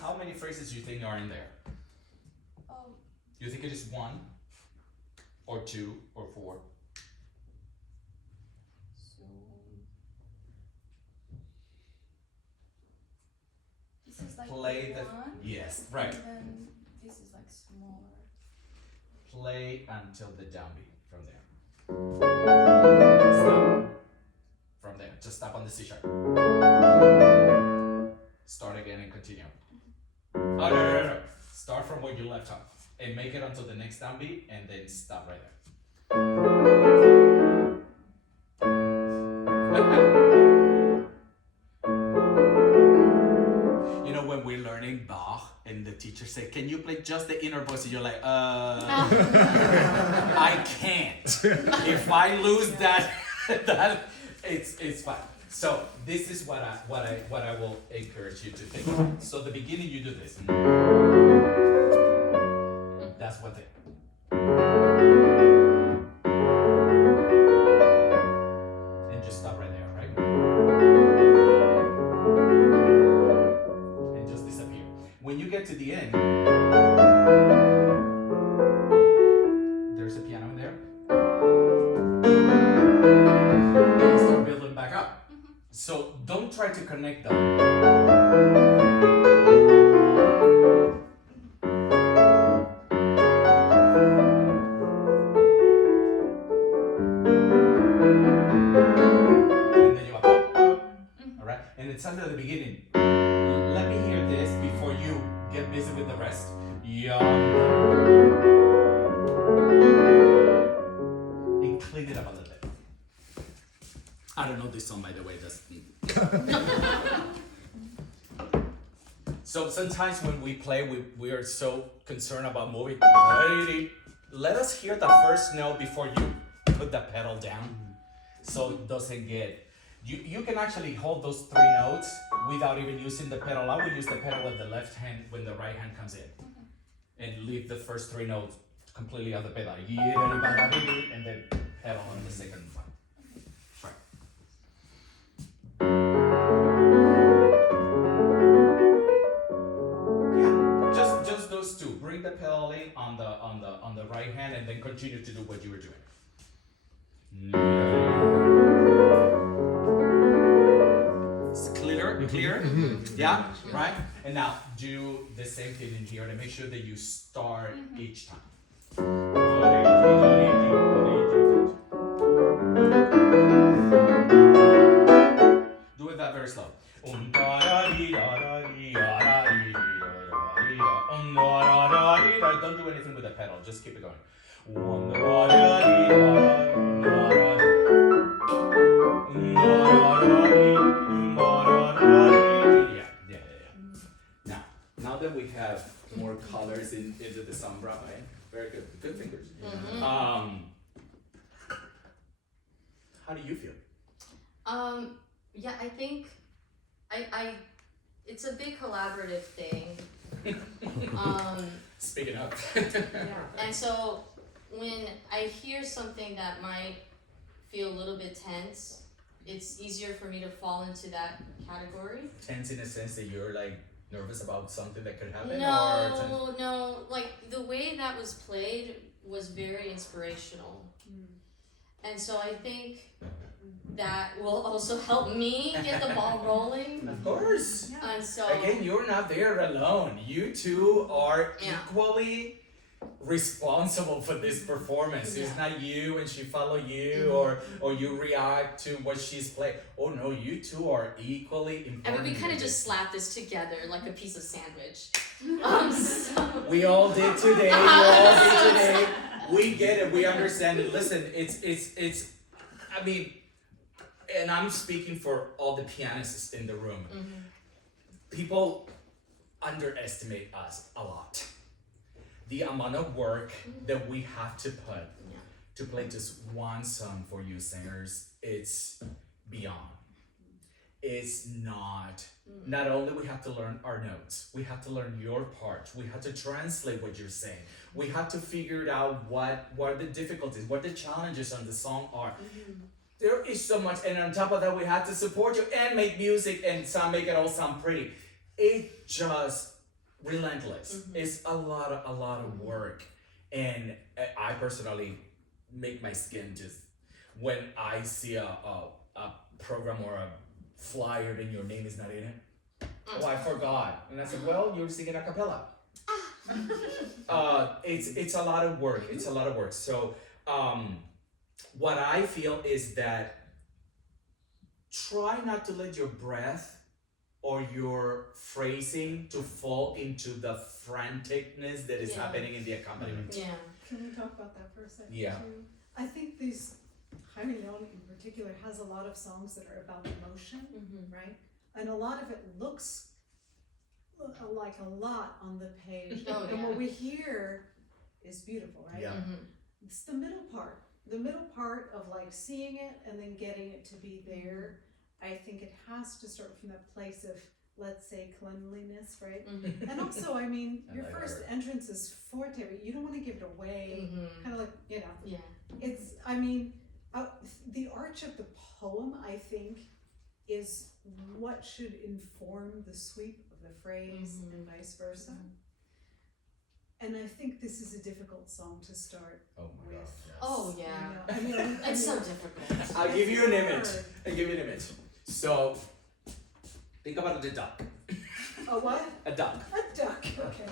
How many phrases do you think are in there? You think it is 1 or 2 or 4? So this is like Play the one. yes, right. And then this is like smaller. Play until the downbeat from there. Stop. From there, just stop on the C sharp. Start again and continue. Oh, no. Start from where you left off and make it until the next downbeat and then stop right there. You know, when we're learning Bach and the teacher say, can you play just the inner voice? And you're like, I can't. If I lose that, it's fine. So this is what I will encourage you to think. So the beginning you do this. That's one thing. And just stop right there, right? And just disappear. When you get to the end, there's a piano in there. And you start building back up. So don't try to connect them. It's under the beginning. Let me hear this before you get busy with the rest. Yong. And clean it up a little bit. I don't know this song, by the way. So sometimes when we play, we are so concerned about moving. Let us hear the first note before you put the pedal down, so it doesn't get. You can actually hold those 3 notes without even using the pedal. I will use the pedal with the left hand when the right hand comes in. And leave the first 3 notes completely on the pedal. And then pedal on the second one. Right. Yeah, just those 2. Bring the pedal in on the right hand and then continue to do what you were doing. Clear? Yeah? Right? And now do the same thing in here to make sure that you start each time. Do it that very slow. Don't do anything with the pedal, just keep it going. Now that we have more colors into the samba, right? Very good. Good fingers. How do you feel? Yeah, I think I it's a big collaborative thing. Speaking up. And so when I hear something that might feel a little bit tense, it's easier for me to fall into that category. Tense in a sense that you're like nervous about something that could happen? No, like the way that was played was very inspirational. And so I think that will also help me get the ball rolling. Of course. And so again, you're not there alone. You two are equally responsible for this performance. It's not you and she follow you or you react to what she's playing. Oh no, you two are equally important. I mean, we kind of just slapped this together like a piece of sandwich. We all did today. We get it. We understand it. Listen, it's. I mean, and I'm speaking for all the pianists in the room. People underestimate us a lot. The amount of work that we have to put to play just one song for you singers, it's beyond. It's not only we have to learn our notes, we have to learn your part, we have to translate what you're saying, we have to figure out what the difficulties, what the challenges on the song are. There is so much, and on top of that we have to support you and make music and make it all sound pretty. It's just relentless. It's a lot of work, and I personally make my skin just when I see a program or a flyer and your name is not in it. Oh, I forgot, and I said, well, you're singing a cappella. It's a lot of work. It's a lot of work. So what I feel is that try not to let your breath or your phrasing to fall into the franticness that is happening in the accompaniment. Yeah. Can we talk about that for a second? Yeah. Too? I think these Hyounkyoung in particular has a lot of songs that are about emotion, right? And a lot of it looks like a lot on the page. And what we hear is beautiful, right? Yeah. It's the middle part of like seeing it and then getting it to be there. I think it has to start from that place of, let's say, cleanliness, right? And also, I mean, your first entrance is forte, but you don't want to give it away. Kind of like, you know. Yeah. It's, I mean, the arch of the poem, I think, is what should inform the sweep of the phrase and vice versa. And I think this is a difficult song to start with. Yes. Oh yeah. You know, I mean, It's so difficult. I'll give you an image. So think about the duck. A what? A duck. A duck, okay.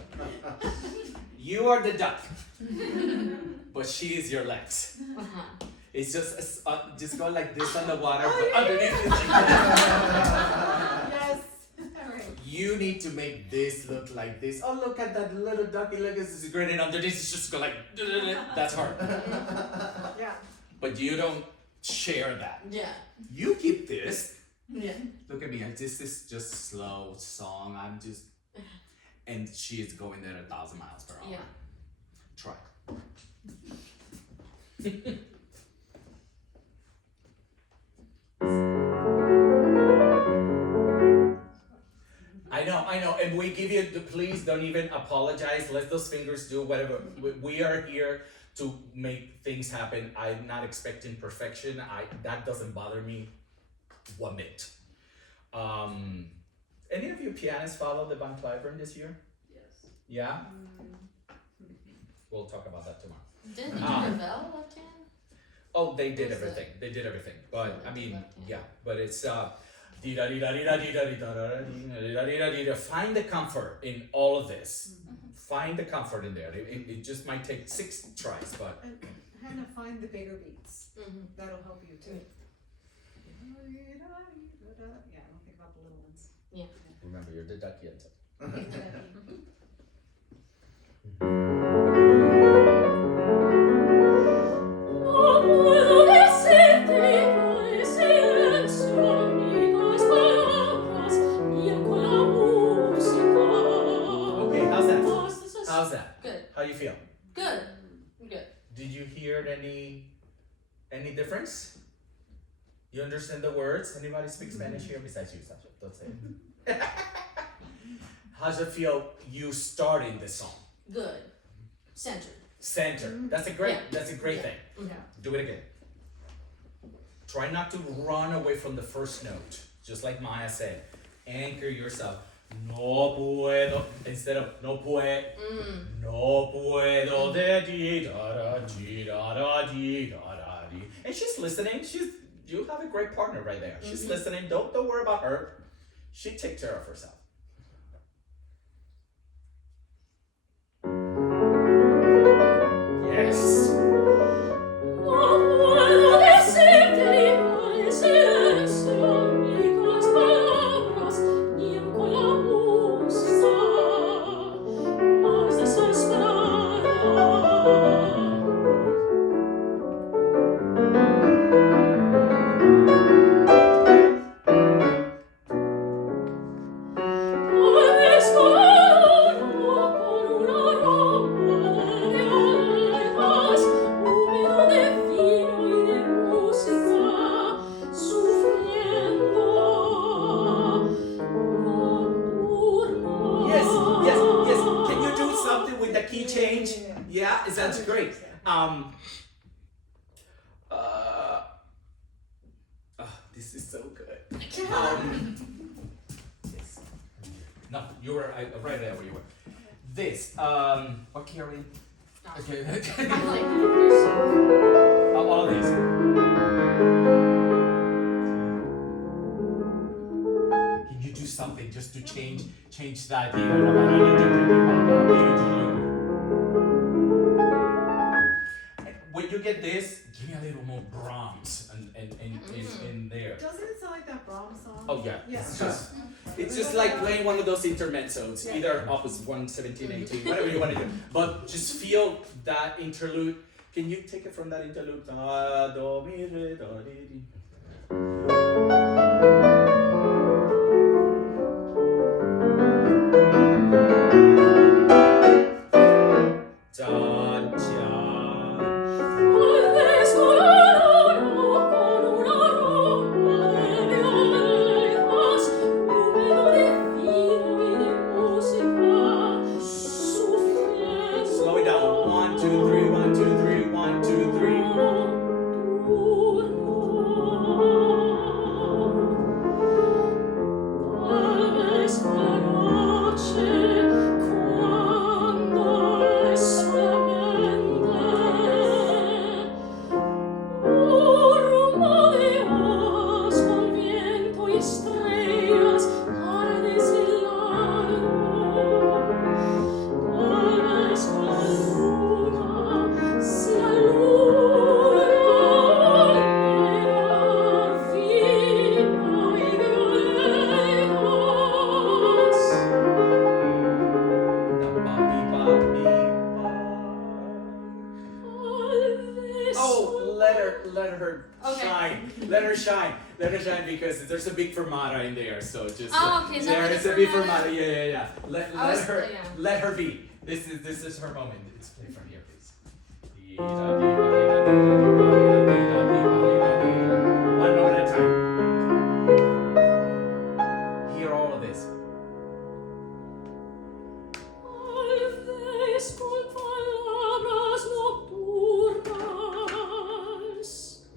You are the duck, but she is your legs. It's just go like this on the water, but underneath it's like that. Yes. All right. You need to make this look like this. Oh, look at that little ducky, look, this is great, and underneath it's just go like, that's hard. Yeah. But you don't share that. Yeah. You keep this. Yeah. Look at me, this is just slow song, and she is going there 1,000 miles per hour. Yeah. Try. I know, and we give you please don't even apologize, let those fingers do whatever. We are here to make things happen. I'm not expecting perfection, that doesn't bother me one bit. Any of you pianists follow the Van Cliburn this year? Yes. Yeah? We'll talk about that tomorrow. Didn't they do Ravel left hand? Oh, they did everything. They did everything. But I mean, yeah. But it's find the comfort in all of this. Find the comfort in there. It just might take 6 tries, but. And Hannah, find the bigger beats. That'll help you too. Yeah, don't think about the little ones. Yeah. Remember, you're the ducky. Okay, how's that? Good. How you feel? Good. Did you hear any difference? You understand the words? Anybody speak Spanish here besides you, Sasha? Don't say it. How's it feel you starting the song? Good. Center. That's a great thing. Yeah. Do it again. Try not to run away from the first note. Just like Maya said. Anchor yourself. No puedo. Instead of no puedo. No puedo de di da da di da da di da da di. And she's listening. You have a great partner right there. She's listening. Don't worry about her. She takes care of herself. sounds great. This is so good. Yes. No, you were right there where you were. This, what key are we in? Okay. All these. Can you do something just to change that? When you get this, give me a little more Brahms in there. Doesn't it sound like that Brahms song? Oh yeah, Yeah. it's just like playing one of those intermezzos, either opus 1, 17, 18, whatever you want to do. But just feel that interlude. Can you take it from that interlude? Do, mi, re, do, re, di. Slow it down. 1, 2, 3, 1, 2, 3, 1, 2, 3. Let her shine because there's a big fermata in there, so just okay, is that there what is the a big fermata fermata. Yeah. yeah. Let her be. This is her moment. Let's play from here, please. One note at a time. Hear all of this.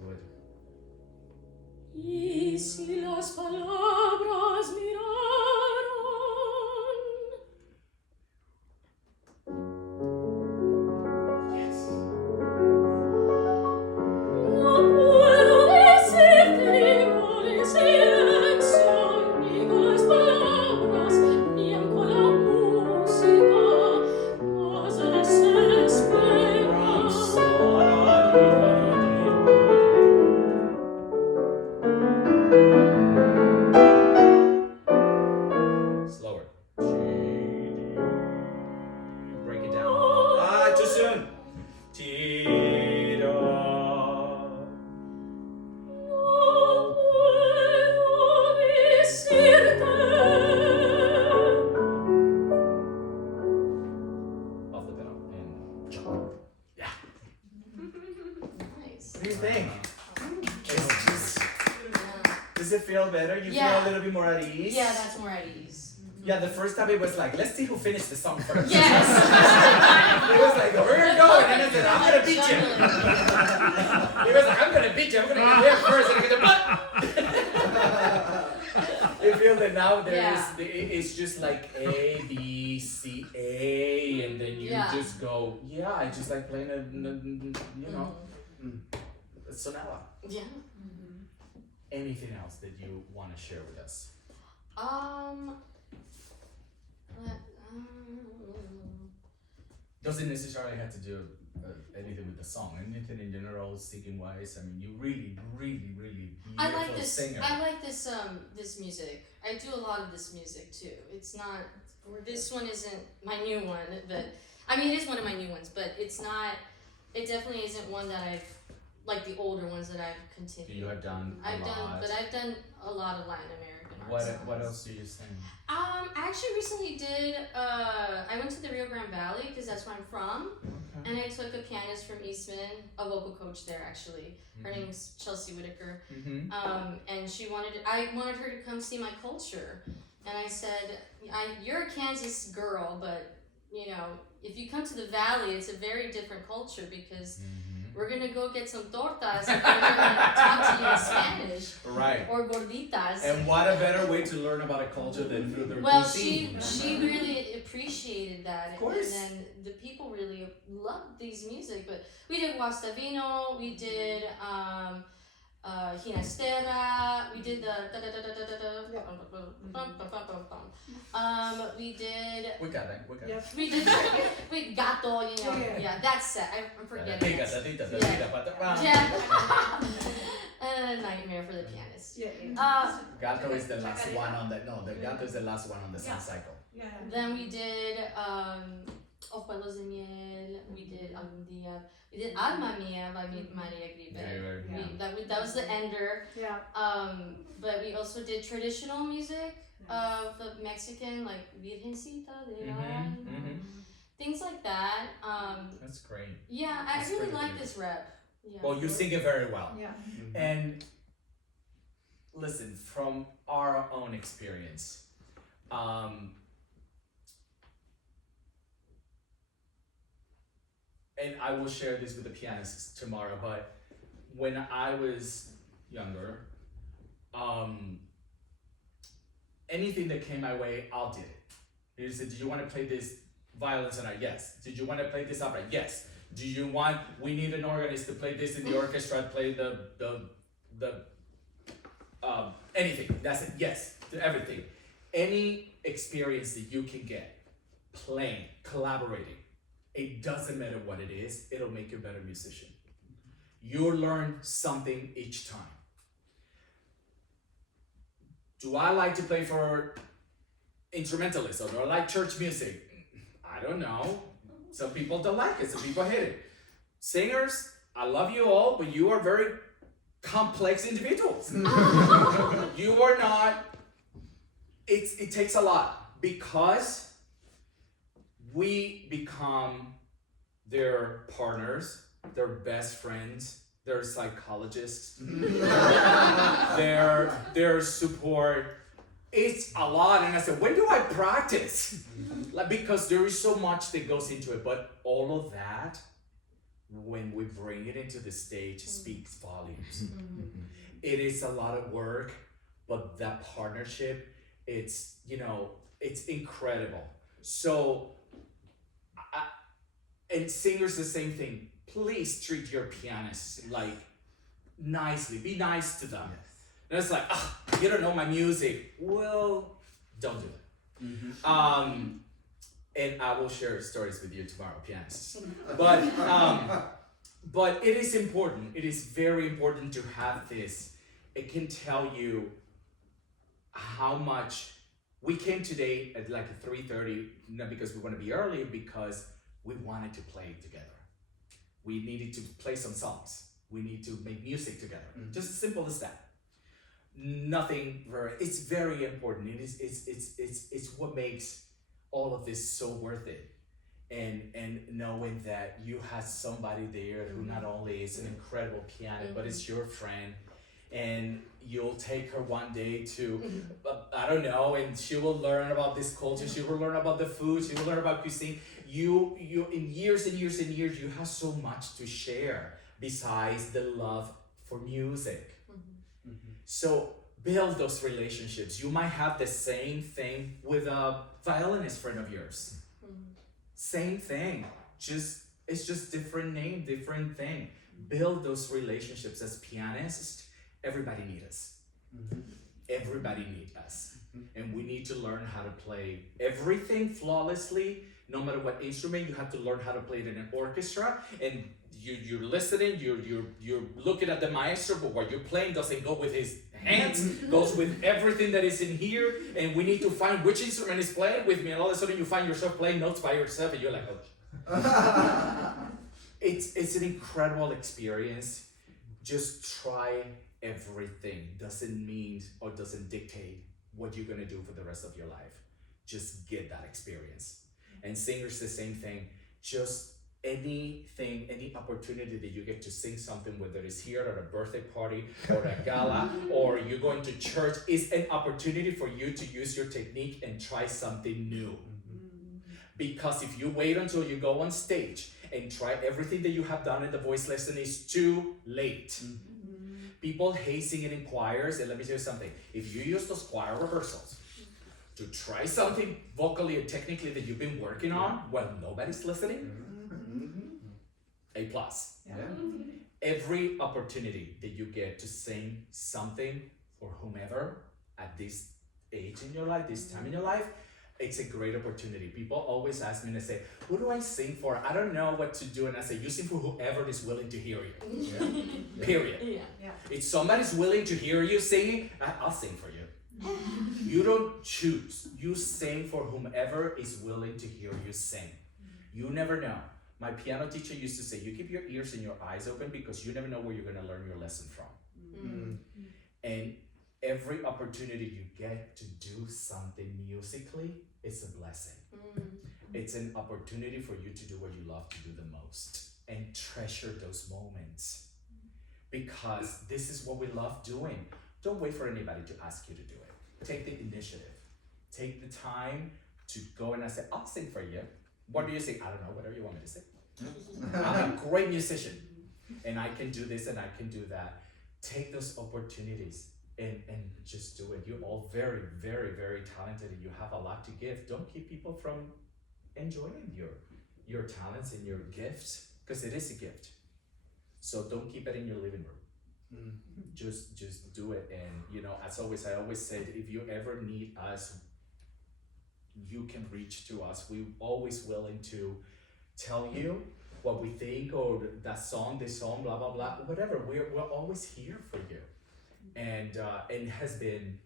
Good. Y si las palabras miraron. Yes. No puedo decirte igual en silencio, ni con las palabras, ni aun con la música, más Slower. Break it down. Too soon. Ti-da. Off the pedal and jump. Yeah. Nice. What do you think? It's just, Yeah. does it feel better? You Yeah. feel a little bit more at ease? Yeah, that's more at ease. Yeah, the first time it was like, let's see who finished the song first. Yes. It was like, we're gonna go, and then I said, I'm gonna beat you. He was like, I'm gonna beat you. I'm gonna get there first, and I'm gonna You feel that now it's just like A, B, C, A, and then you just go, I just like playing a sonata. Yeah. Anything else that you want to share with us? Doesn't necessarily have to do anything with the song. Anything in general, singing wise. I mean, you really, really, really beautiful I like this. singer. I like this. This music. I do a lot of this music too. It's not. This one isn't my new one, but I mean, it is one of my new ones. But it's not. It definitely isn't one that I've like the older ones that I've continued. You have done. I've done a lot of Latin American art songs. What else do you sing? I actually recently did. I went to the Rio Grande Valley because that's where I'm from, and I took a pianist from Eastman, a vocal coach there actually. Her name's Chelsea Whitaker, and she I wanted her to come see my culture, and I said, "You're a Kansas girl, but you know if you come to the valley, it's a very different culture because we're gonna go get some tortas and we're gonna talk to you in Spanish. Right. Or gorditas. And what a better way to learn about a culture than through their Well, cuisine. she really appreciated that. Of course. And then the people really loved these music. But we did Guastavino, we did Ginastera, we did the we did We got it. we did wait gato, you know, yeah, that's it. I'm forgetting it. Yeah. A nightmare for the pianist. Gato is the last one on the the gato is the last one on the sun cycle. Then we did Ojuelos de Miel, we did Algún Día, we did Alma Mía by Maria Gripe. That was the ender. But we also did traditional music of the Mexican, like Virgencita de things like that. That's great. Yeah, I really like this rep. Yeah. Well, you sing it very well. And listen, from our own experience, and I will share this with the pianists tomorrow, but when I was younger, anything that came my way, I'll do it. He said, do you want to play this violin tonight? Yes. Did you want to play this opera? Yes. Do you want, we need an organist to play this in the orchestra, play the anything. That's it. Yes, to everything. Any experience that you can get, playing, collaborating, it doesn't matter what it is, it'll make you a better musician. You'll learn something each time. Do I like to play for instrumentalists or do I like church music? I don't know. Some people don't like it, some people hate it. Singers, I love you all, but you are very complex individuals. You are not, it takes a lot because we become their partners, their best friends, their psychologists, their support. It's a lot, and I said, when do I practice? Like, because there is so much that goes into it, but all of that, when we bring it into the stage, speaks volumes. It is a lot of work, but that partnership, it's, you know, it's incredible. So, and singers, the same thing. Please treat your pianists like nicely. Be nice to them. And it's like, you don't know my music. Well, don't do it. And I will share stories with you tomorrow, pianists. But it is important. It is very important to have this. It can tell you how much we came today at like 3:30, not because we want to be early, because we wanted to play together. We needed to play some songs. We need to make music together. Just as simple as that. Nothing very, it's very important. It's what makes all of this so worth it. And knowing that you have somebody there who not only is an incredible pianist, but is your friend, and you'll take her one day to, I don't know, and she will learn about this culture, she will learn about the food, she will learn about cuisine. You in years and years and years, you have so much to share besides the love for music. So build those relationships. You might have the same thing with a violinist friend of yours. Same thing, it's just different name, different thing. Build those relationships. As pianists, everybody needs us. Everybody needs us. And we need to learn how to play everything flawlessly. No matter what instrument, you have to learn how to play it in an orchestra. And you're listening, you're looking at the maestro, but what you're playing doesn't go with his hands, goes with everything that is in here. And we need to find which instrument is playing with me. And all of a sudden you find yourself playing notes by yourself and you're like, oh. It's an incredible experience. Just try everything. Doesn't mean or doesn't dictate what you're gonna do for the rest of your life. Just get that experience. And singers, the same thing. Just anything, any opportunity that you get to sing something, whether it's here at a birthday party or a gala or you're going to church, is an opportunity for you to use your technique and try something new. Because if you wait until you go on stage and try everything that you have done in the voice lesson, is too late. People hate singing in choirs, and let me tell you something. If you use those choir rehearsals to try something vocally and technically that you've been working on while nobody's listening, A+. Every opportunity that you get to sing something for whomever at this age in your life, this time in your life, it's a great opportunity. People always ask me and they say, who do I sing for? I don't know what to do. And I say, you sing for whoever is willing to hear you. Period. If somebody's willing to hear you singing, I'll sing for you. You don't choose. You sing for whomever is willing to hear you sing. You never know. My piano teacher used to say, you keep your ears and your eyes open because you never know where you're going to learn your lesson from. And every opportunity you get to do something musically, it's a blessing. It's an opportunity for you to do what you love to do the most and treasure those moments, because this is what we love doing. Don't wait for anybody to ask you to do it. Take the initiative. Take the time to go and I say, I'll sing for you. What do you sing? I don't know, whatever you want me to sing. I'm a great musician and I can do this and I can do that. Take those opportunities and just do it. You're all very, very, very talented and you have a lot to give. Don't keep people from enjoying your talents and your gifts, because it is a gift. So don't keep it in your living room. Just do it. And as always, I always said, if you ever need us, you can reach to us. We're always willing to tell you what we think, or this song, blah, blah, blah, whatever. We're always here for you. And it has been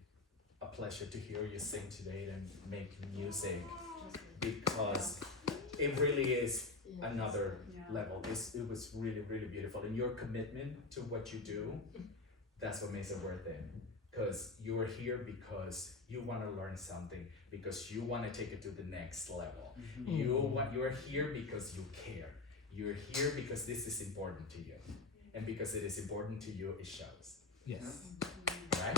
a pleasure to hear you sing today and make music, because it really is another level. It was really, really beautiful. And your commitment to what you do, that's what makes it worth it. Because you are here because you want to learn something, because you want to take it to the next level. You are here because you care. You're here because this is important to you. And because it is important to you, it shows. Yes. Right?